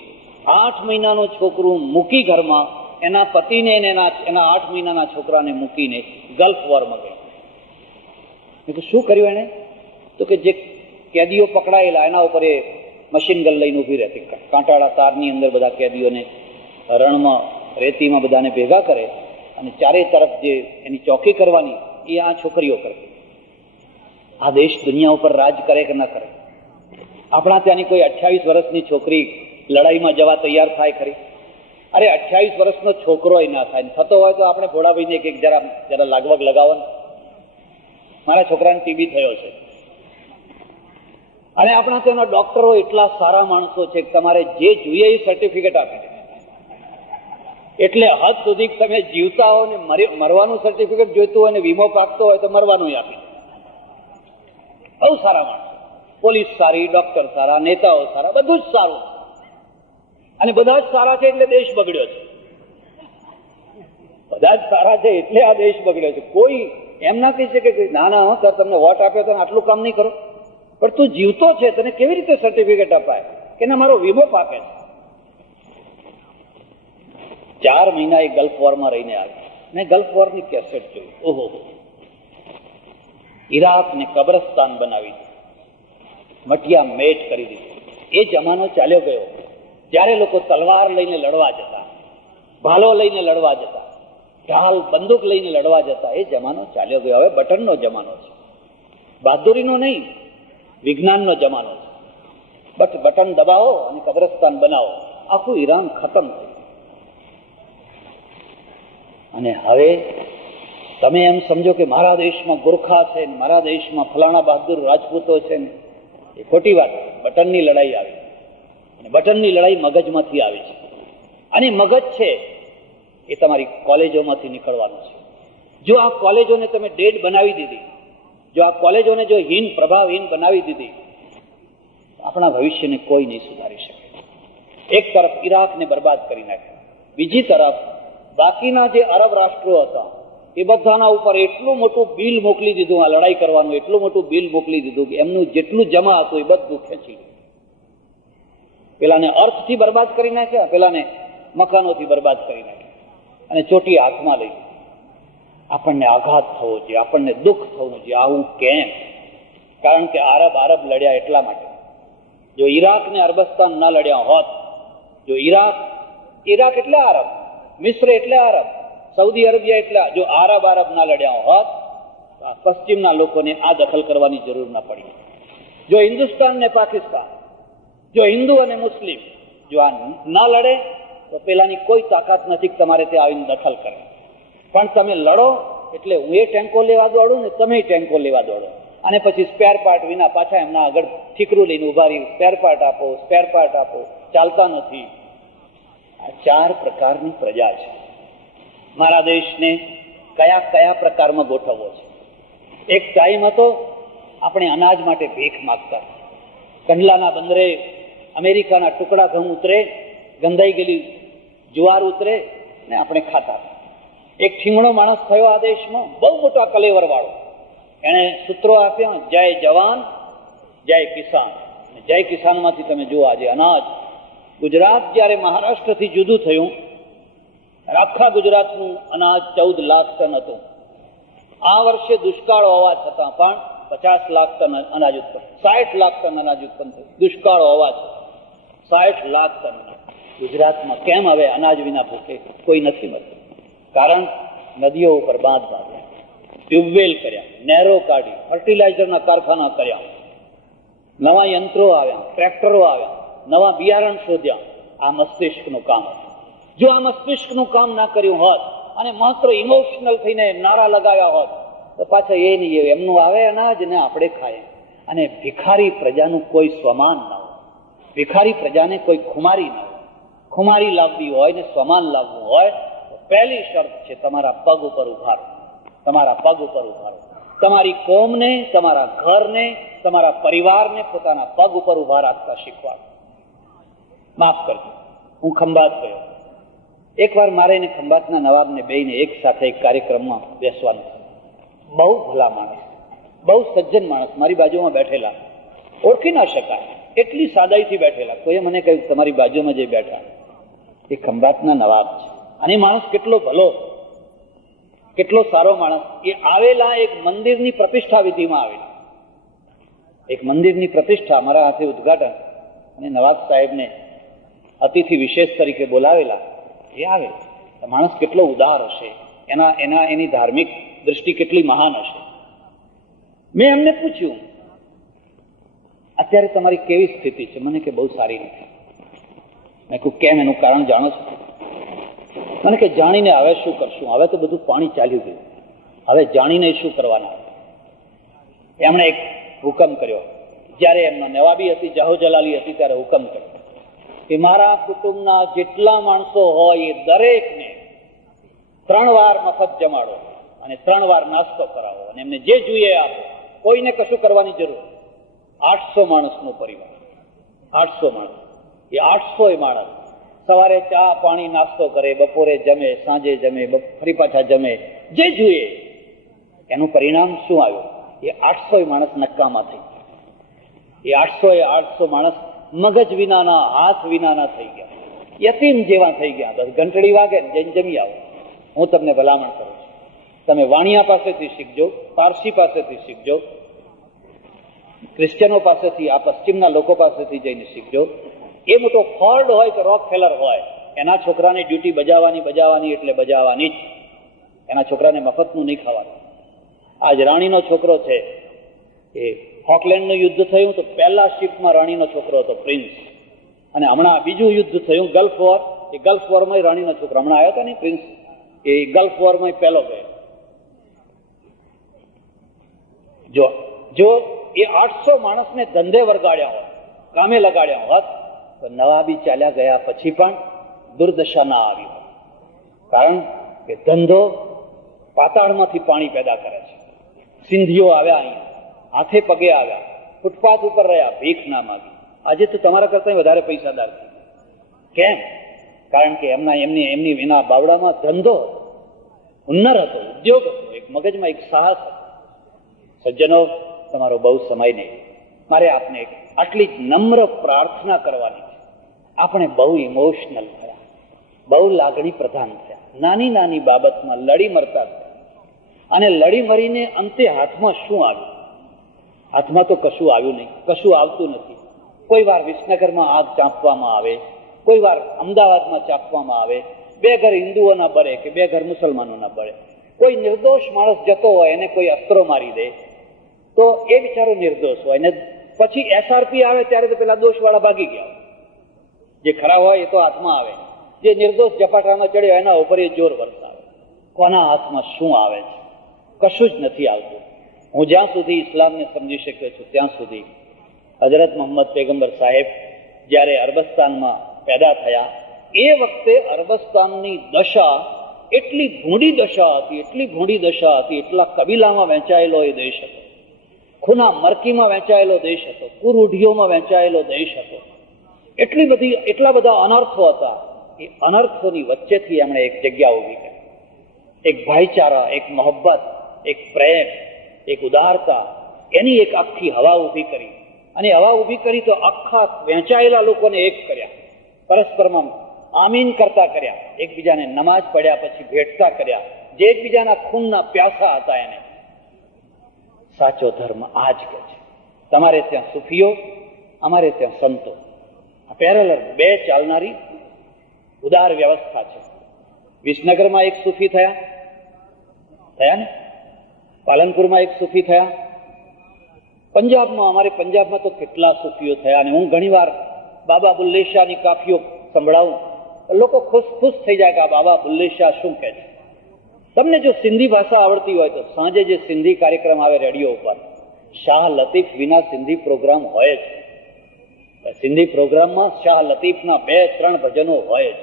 8 મહિનાનું છોકરું મૂકી ઘરમાં, એના પતિને એના 8 મહિનાના છોકરાને મૂકીને ગલ્ફ વોરમાં ગઈ. મેં કીધું શું કર્યું એને? તો કે જે કેદીઓ પકડાયેલા એના ઉપર એ મશીન ગન લઈને ઊભી રહેતી, કાંટાળા તારની અંદર બધા કેદીઓને રણમાં રેતીમાં બધાને ભેગા કરે અને ચારે તરફ જે એની ચોકી કરવાની એ આ છોકરીઓ કરે. આ દેશ દુનિયા ઉપર રાજ કરે કે ન કરે? આપણા ત્યાંની કોઈ 28 વર્ષની છોકરી લડાઈમાં જવા તૈયાર થાય ખરી? અરે 28 વર્ષનો છોકરો ના થાય. થતો હોય તો આપણે ભોળાભાઈને કે જરા લાગવગ લગાવો ને, મારા છોકરાને ટીબી થયો છે. અને આપણા ત્યાંના ડોક્ટરો એટલા સારા માણસો છે કે તમારે જે જોઈએ એ સર્ટિફિકેટ આપી દે. એટલે હદ સુધી તમે જીવતા હો ને મરવાનું સર્ટિફિકેટ જોઈતું હોય ને વીમો પાકતો હોય તો મરવાનું આપી દે. બહુ સારા માણસો. પોલીસ સારી, ડોક્ટર સારા, નેતાઓ સારા, બધું જ સારું. અને બધા જ સારા છે એટલે દેશ બગડ્યો છે. બધા જ સારા છે એટલે આ દેશ બગડ્યો છે. કોઈ એમ ના કહી શકે કે ના સર તમને વોટ આપ્યો તો આટલું કામ નહીં કરો. પણ તું જીવતો છે, તને કેવી રીતે સર્ટિફિકેટ અપાય કે ના મારો વીમો પાકે છે? 4 મહિના એ ગલ્ફ વોરમાં રહીને આવ્યો. મેં ગલ્ફ વોરની કેસેટ જોઈ. ઓહો, ઈરાક ને કબ્રસ્તાન બનાવી દીધું, મટિયા મેટ કરી દીધું. એ જમાનો ચાલ્યો ગયો જ્યારે લોકો તલવાર લઈને લડવા જતા, ભાલો લઈને લડવા જતા, ઢાલ બંદૂક લઈને લડવા જતા. એ જમાનો ચાલ્યો ગયો. હવે બટનનો જમાનો છે, બહાદુરીનો નહીં, વિજ્ઞાનનો જમાનો છે. બટન દબાવો અને કબ્રસ્તાન બનાવો, આખું ઈરાન ખતમ થયું. અને હવે તમે એમ સમજો કે મારા દેશમાં ગુરખા છે ને મારા દેશમાં ફલાણા બહાદુર રાજપૂતો છે ને, એ ખોટી વાત. બટનની લડાઈ આવી, અને બટનની લડાઈ મગજમાંથી આવી છે. અને મગજ છે એ તમારી કોલેજોમાંથી નીકળવાનું છે. જો આ કોલેજોને તમે ડેડ બનાવી દીધી જો આ કોલેજોને જો હીન પ્રભાવહીન બનાવી દીધી, આપણા ભવિષ્યને કોઈ નહીં સુધારી શકે. એક તરફ ઈરાકને બરબાદ કરી નાખ્યું, બીજી તરફ બાકીના જે અરબ રાષ્ટ્રો હતા એ બધાના ઉપર એટલું મોટું બિલ મોકલી દીધું, આ લડાઈ કરવાનું એટલું મોટું બિલ મોકલી દીધું કે એમનું જેટલું જમા હતું એ બધું ખેંચી લીધું. પેલાને અર્થથી બરબાદ કરી નાખ્યા, પેલાને મકાનોથી બરબાદ કરી નાખ્યા, અને ચોટી હાથમાં લઈ. આપણને આઘાત થવો જોઈએ, આપણને દુઃખ થવું જોઈએ. આવું કેમ? કારણ કે આરબ લડ્યા એટલા માટે. જો ઈરાક ને અરબસ્તાન ના લડ્યા હોત, જો ઈરાક એટલે આરબ, મિસ્ર એટલે આરબ, સઉદી અરેબિયા એટલે, જો આરબ ના લડ્યા હોત તો પશ્ચિમના લોકોને આ દખલ કરવાની જરૂર ના પડી. જો હિન્દુસ્તાન ને પાકિસ્તાન, જો હિન્દુ અને મુસ્લિમ જો આ ના લડે તો પેલાની કોઈ તાકાત નથી તમારે ત્યાં આવીને દખલ કરે. પણ તમે લડો એટલે હું એ ટેન્કો લેવા દોડું ને તમે ટેન્કો લેવા દોડો, અને પછી સ્પેર પાર્ટ વિના પાછા એમના આગળ ઠીકરું લઈને ઉભા રહી, સ્પેર પાર્ટ આપો, ચાલતા નથી. આ 4 પ્રકારની પ્રજા છે. મારા દેશને કયા કયા પ્રકારમાં ગોઠવવો છે? એક ટાઈમ હતો આપણે અનાજ માટે ભીખ માગતા, કંડલાના બંદરે અમેરિકાના ટુકડા ઘઉં ઉતરે, ગંધાઈ ગયેલી જુવાર ઉતરે ને આપણે ખાતા. એક ઠીંગણો માણસ થયો આ દેશમાં, બહુ મોટા કલેવર વાળો, એને સૂત્રો આપ્યા, જય જવાન જય કિસાન. જય કિસાનમાંથી તમે જુઓ આજે અનાજ. ગુજરાત જ્યારે મહારાષ્ટ્રથી જુદું થયું, આખા ગુજરાતનું અનાજ 14 લાખ ટન હતું. આ વર્ષે દુષ્કાળ હોવા છતાં પણ 50 લાખ ટન અનાજ ઉત્પન્ન, 60 લાખ ટન અનાજ ઉત્પન્ન થયું. દુષ્કાળ હોવા છતાં 60 લાખ ટન. ગુજરાતમાં કેમ હવે અનાજ વિના ભૂખે કોઈ નથી મળતું? કારણ નદીઓ ઉપર બાંધ બાંધ્યા, ટ્યુબવેલ કર્યા, નહેરો કાઢી, ફર્ટિલાઇઝરના કારખાના કર્યા, નવા યંત્રો આવ્યા, ટ્રેક્ટરો આવ્યા, નવા બિયારણ શોધ્યા. આ મસ્તિષ્કનું કામ હતું. જો આ મસ્તિષ્કનું કામ ના કર્યું હોત અને માત્ર ઇમોશનલ થઈને નારા લગાવ્યા હોત તો પાછા એ નહીં, એમનું આવે અનાજ ને આપણે ખાઈએ. અને ભિખારી પ્રજાનું કોઈ સ્વમાન ન હોય, ભિખારી પ્રજાને કોઈ ખુમારી ન હોય. ખુમારી લાવવી હોય ને સ્વમાન લાવવું હોય તો પહેલી શરત છે તમારા પગ ઉપર ઉભા રહો. તમારા પગ ઉપર ઉભા રહો. તમારી કોમને, તમારા ઘરને, તમારા પરિવારને પોતાના પગ ઉપર ઉભા રાખતા શીખવાડો. માફ કરજો, હું ખંભાત ગયો. એકવાર મારે એને ખંભાતના નવાબને બેને એક સાથે એક કાર્યક્રમમાં બેસવાનું. બહુ ભલા માણસ, બહુ સજ્જન માણસ મારી બાજુમાં બેઠેલા, ઓળખી ના શકાય એટલી સાદાઈથી બેઠેલા. કોઈએ મને કહ્યું તમારી બાજુમાં જે બેઠા એ ખંભાતના નવાબ છે. અને માણસ કેટલો ભલો, કેટલો સારો માણસ. એ આવેલા એક મંદિરની પ્રતિષ્ઠા વિધિમાં આવેલા, એક મંદિરની પ્રતિષ્ઠા મારા હાથે ઉદઘાટન, અને નવાબ સાહેબને અતિથિ વિશેષ તરીકે બોલાવેલા. એ આવે માણસ કેટલો ઉદાર હશે, એની ધાર્મિક દ્રષ્ટિ કેટલી મહાન હશે. મેં એમને પૂછ્યું અત્યારે તમારી કેવી સ્થિતિ છે? મને કે બહુ સારી નથી. મેં કહ્યું કેમ? એનું કારણ જાણો છો? મને કે જાણીને હવે શું કરશું? હવે તો બધું પાણી ચાલ્યું ગયું, હવે જાણીને શું કરવાના? એમણે એક હુકમ કર્યો. જ્યારે એમના નવાબી હતી, જાહો જલાલી હતી, ત્યારે હુકમ કર્યો કે મારા કુટુંબના જેટલા માણસો હોય એ દરેકને 3 વાર મફત જમાડો અને 3 વાર નાસ્તો કરાવો અને એમને જે જોઈએ આપો. કોઈને કશું કરવાની જરૂર. 800 માણસનો પરિવાર, 800 માણસ. એ 800 માણસ સવારે ચા પાણી નાસ્તો કરે, બપોરે જમે, સાંજે જમે, ફરી પાછા જમે, જે જોઈએ. એનું પરિણામ શું આવ્યું? એ 800 માણસ નકામા થઈ ગયા. એ 800 માણસ મગજ વિનાના, હાથ વિનાના થઈ ગયા, યતીમ જેવા થઈ ગયા. બસ ઘંટડી વાગે ને જઈને જમી આવો. હું તમને ભલામણ કરું છું, તમે વાણિયા પાસેથી શીખજો, પારસી પાસેથી શીખજો, ક્રિશ્ચનો પાસેથી, આ પશ્ચિમના લોકો પાસેથી જઈને શીખજો. એ મોટો ફોર્ડ હોય કે રોક ફેલર હોય, એના છોકરાને ડ્યુટી બજાવવાની એટલે બજાવવાની જ. એના છોકરાને મફતનું નહીં ખાવાનું. આજ રાણીનો છોકરો છે, એ ફોકલેન્ડનું યુદ્ધ થયું તો પહેલા શિપમાં રાણીનો છોકરો હતો, પ્રિન્સ. અને હમણાં બીજું યુદ્ધ થયું, ગલ્ફ વોર. એ ગલ્ફ વોરમાં રાણીનો છોકરો હમણાં આવ્યો હતો ને, પ્રિન્સ. એ ગલ્ફ વોરમાં પહેલો ગયો. જો એ 800 માણસને ધંધે વરગાડ્યા હોત, કામે લગાડ્યા હોત તો નવાબી ચાલ્યા ગયા પછી પણ દુર્દશા ના આવી હોત. કારણ કે ધંધો પાતાળમાંથી પાણી પેદા કરે છે, સિંધીઓ આવ્યા અહીંયા, હાથે પગે આવ્યા, ફૂટપાથ ઉપર રહ્યા, ભીખ ના માગી. આજે તો તમારા કરતા વધારે પૈસાદાર છે. કેમ? કારણ કે એમની એના બાવડામાં ધંધો, હુન્નર હતો, ઉદ્યોગ હતો, એક મગજમાં એક સાહસ હતો. સજ્જનો, તમારો બહુ સમય નહીં. મારે આપને આટલી જ નમ્ર પ્રાર્થના કરવાની છે. આપણે બહુ ઇમોશનલ થયા, બહુ લાગણી પ્રધાન થયા, નાની નાની બાબતમાં લડી મરતા થયા. અને લડી મરીને અંતે હાથમાં શું આવ્યું? હાથમાં તો કશું આવ્યું નહીં, કશું આવતું નથી. કોઈ વાર વિસનગરમાં આગ ચાંપવામાં આવે, કોઈ વાર અમદાવાદમાં ચાંપવામાં આવે. 2 ઘર હિન્દુઓના બળે કે 2 ઘર મુસલમાનોના બળે. કોઈ નિર્દોષ માણસ જતો હોય એને કોઈ અસ્ત્રો મારી દે તો એ બિચારો નિર્દોષ હોય, ને પછી એસઆરપી આવે ત્યારે તો પેલા દોષવાળા ભાગી ગયા. જે ખરા હોય એ તો હાથમાં આવે, જે નિર્દોષ ઝપાટામાં ચડ્યો એના ઉપર એ જોર વરસાવે. કોના હાથમાં શું આવે છે? કશું જ નથી આવતું. હું જ્યાં સુધી ઇસ્લામને સમજી શક્યો છું ત્યાં સુધી હજરત મોહમ્મદ પૈગંબર સાહેબ જ્યારે અરબસ્તાનમાં પેદા થયા એ વખતે અરબસ્તાનની દશા એટલી ભૂંડી દશા હતી, એટલી ભૂંડી દશા હતી. એટલા કબીલામાં વહેંચાયેલો એ દેશ હતો, ખૂના મરકીમાં વહેંચાયેલો દેશ હતો, કુરૂઢીઓમાં વહેંચાયેલો દેશ હતો. એટલા બધા અનર્થો હતા. એ અનર્થોની વચ્ચેથી એમણે એક જગ્યા ઊભી કરી, એક ભાઈચારા, એક મોહબ્બત, એક પ્રેમ, એક ઉદારતા, એની એક આખી હવા ઊભી કરી. અને હવા ઊભી કરી તો આખા વહેંચાયેલા લોકોને એક કર્યા, પરસ્પરમાં આમીન કરતા કર્યા, એકબીજાને નમાજ પડ્યા પછી ભેટતા કર્યા. જે એકબીજાના ખૂનના પ્યાસા હતા એને. સાચો ધર્મ આ જ કે છે. તમારે ત્યાં સુફીઓ, અમારે ત્યાં સંતો, પેરેલલ 2 ચાલનારી ઉદાર વ્યવસ્થા છે. વિસનગરમાં એક સુફી થયા ને, પાલનપુરમાં એક સુફી થયા, પંજાબમાં, અમારે પંજાબમાં તો કેટલા સુફીઓ થયા. અને હું ઘણીવાર બાબા બુલ્લે શાહની કાફીઓ સંભળાવું, લોકો ખુશ થઈ જાય કે આ બાબા બુલ્લે શાહ શું કહે છે. તમને જો સિંધી ભાષા આવડતી હોય તો સાંજે જે સિંધી કાર્યક્રમ આવે રેડિયો ઉપર, શાહ લતીફ વિના સિંધી પ્રોગ્રામ હોય જ. સિંધી પ્રોગ્રામમાં શાહ લતીફના 2-3 ભજનો હોય જ.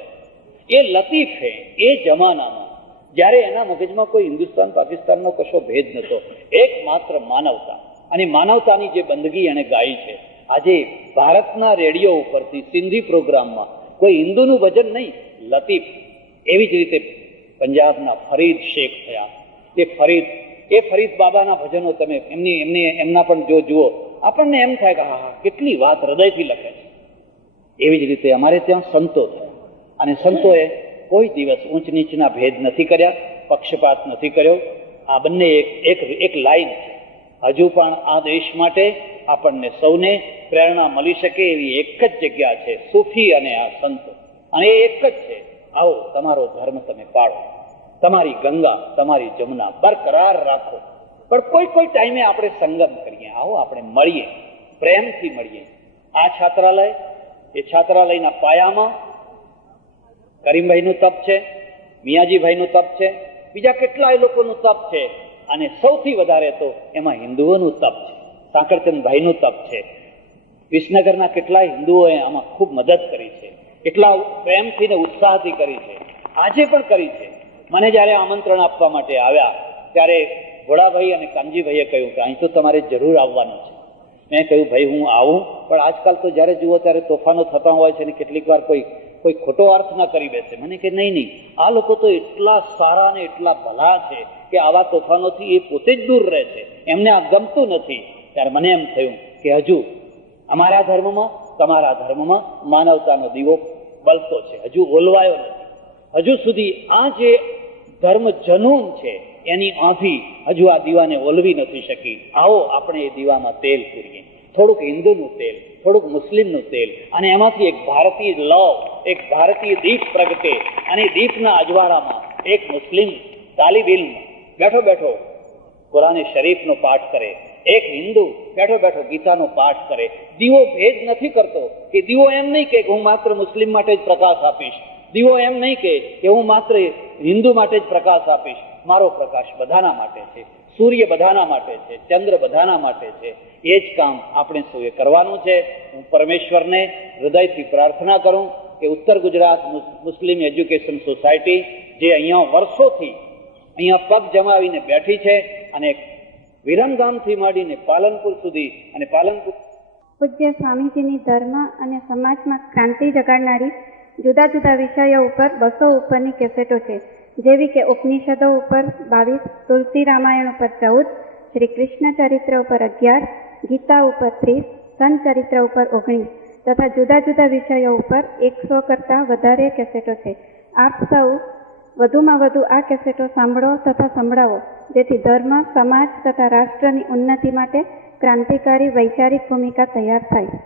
એ લતીફે એ જમાનામાં જ્યારે એના મગજમાં કોઈ હિન્દુસ્તાન પાકિસ્તાનનો કશો ભેદ નહોતો, એકમાત્ર માનવતા, અને માનવતાની જે બંદગી એણે ગાઈ છે. આજે ભારતના રેડિયો ઉપરથી સિંધી પ્રોગ્રામમાં કોઈ હિન્દુનું ભજન નહીં, લતીફ. એવી જ રીતે પંજાબના ફરીદ શેખ થયા. એ ફરીદ બાબાના ભજનો તમે એમના પણ જો જુઓ, આપણને એમ થાય કે હા, કેટલી વાત હૃદયથી લખે છે. એવી જ રીતે અમારે ત્યાં સંતો થયા. અને સંતોએ કોઈ દિવસ ઊંચ નીચના ભેદ નથી કર્યા, પક્ષપાત નથી કર્યો. આ બંને એક લાઈન છે. હજુ પણ આ દેશ માટે આપણને સૌને પ્રેરણા મળી શકે એવી એક જ જગ્યા છે, સૂફી અને આ સંતો. અને એ એક જ છે, આવો તમારો ધર્મ તમે પાળો, તમારી ગંગા, તમારી જમુના બરકરાર રાખો. પણ કોઈ ટાઈમે આપણે સંગમ કરીએ. આવો આપણે મળીએ, પ્રેમથી મળીએ. આ છાત્રાલય, એ છાત્રાલયના પાયામાં કરીમભાઈનું તપ છે, મિયાજીભાઈનું તપ છે, બીજા કેટલાય લોકોનું તપ છે. અને સૌથી વધારે તો એમાં હિન્દુઓનું તપ છે, સાંકળચંદભાઈનું તપ છે. વિસનગરના કેટલાય હિન્દુઓએ આમાં ખૂબ મદદ કરી છે, એટલા પ્રેમથી ને ઉત્સાહથી કરી છે, આજે પણ કરી છે. મને જ્યારે આમંત્રણ આપવા માટે આવ્યા ત્યારે ભોળાભાઈ અને કાનજીભાઈએ કહ્યું કે અહીં તો તમારે જરૂર આવવાનું છે. મેં કહ્યું ભાઈ હું આવું, પણ આજકાલ તો જ્યારે જુઓ ત્યારે તોફાનો થતા હોય છે અને કેટલીક વાર કોઈ ખોટો અર્થ ના કરી બેસે. મને કે નહીં, આ લોકો તો એટલા સારા ને એટલા ભલા છે કે આવા તોફાનોથી એ પોતે જ દૂર રહે છે, એમને આ ગમતું નથી. ત્યારે મને એમ થયું કે હજુ અમારા ધર્મમાં, તમારા ધર્મમાં માનવતાનો દીવો બળતો છે, હજુ ઓલવાયો નથી. હજુ સુધી આ જે ધર્મ જનૂન છે એની આંધી હજુ આ દીવાને ઓલવી નથી શકી. આવો આપણે એ દીવામાં તેલ પૂરીએ, થોડુંક હિન્દુનું તેલ, થોડુંક મુસ્લિમનું તેલ, અને એમાંથી એક ભારતીય લવ, એક ભારતીય દીપ પ્રગટે. અને દીપના અજવાળામાં એક મુસ્લિમ તાલિબ ઇલ્મ બેઠો બેઠો કુરાન શરીફનો પાઠ કરે, એક હિન્દુ બેઠો બેઠો ગીતાનો પાઠ કરે. દીવો ભેદ નથી કરતો કે દીવો એમ નહીં કે હું માત્ર મુસ્લિમ માટે જ પ્રકાશ આપીશ, દીવો એમ નહીં કે હું માત્ર હિન્દુ માટે જ પ્રકાશ આપીશ. મારો પ્રકાશ બધાના માટે છે, સૂર્ય બધાના માટે છે, ચંદ્ર બધાના માટે છે. એ જ કામ આપણે સૌએ કરવાનું છે. હું પરમેશ્વરને હૃદયથી પ્રાર્થના કરું કે ઉત્તર ગુજરાત મુસ્લિમ એજ્યુકેશન સોસાયટી જે અહીંયા વર્ષોથી અહીંયા પગ જમાવીને બેઠી છે અને વિરમગામથી માંડીને પાલનપુર સુધી અને પાલનપુર પૂજ્ય સ્વામીજીની ધર્મ અને સમાજમાં ક્રાંતિ જગાડનારી જુદા જુદા વિષયો ઉપર 200 ઉપરની કેસેટો છે, જેવી કે ઉપનિષદો ઉપર 22, તુલસી રામાયણ ઉપર 14, શ્રી કૃષ્ણ ચરિત્ર ઉપર 11, ગીતા ઉપર 30, સંત ચરિત્ર ઉપર 19 તથા જુદા જુદા વિષયો ઉપર 100 કરતાં વધારે કેસેટો છે. આપ સૌ વધુમાં વધુ આ કેસેટો સાંભળો તથા સંભળાવો, જેથી ધર્મ, સમાજ તથા રાષ્ટ્રની ઉન્નતિ માટે ક્રાંતિકારી વૈચારિક ભૂમિકા તૈયાર થાય.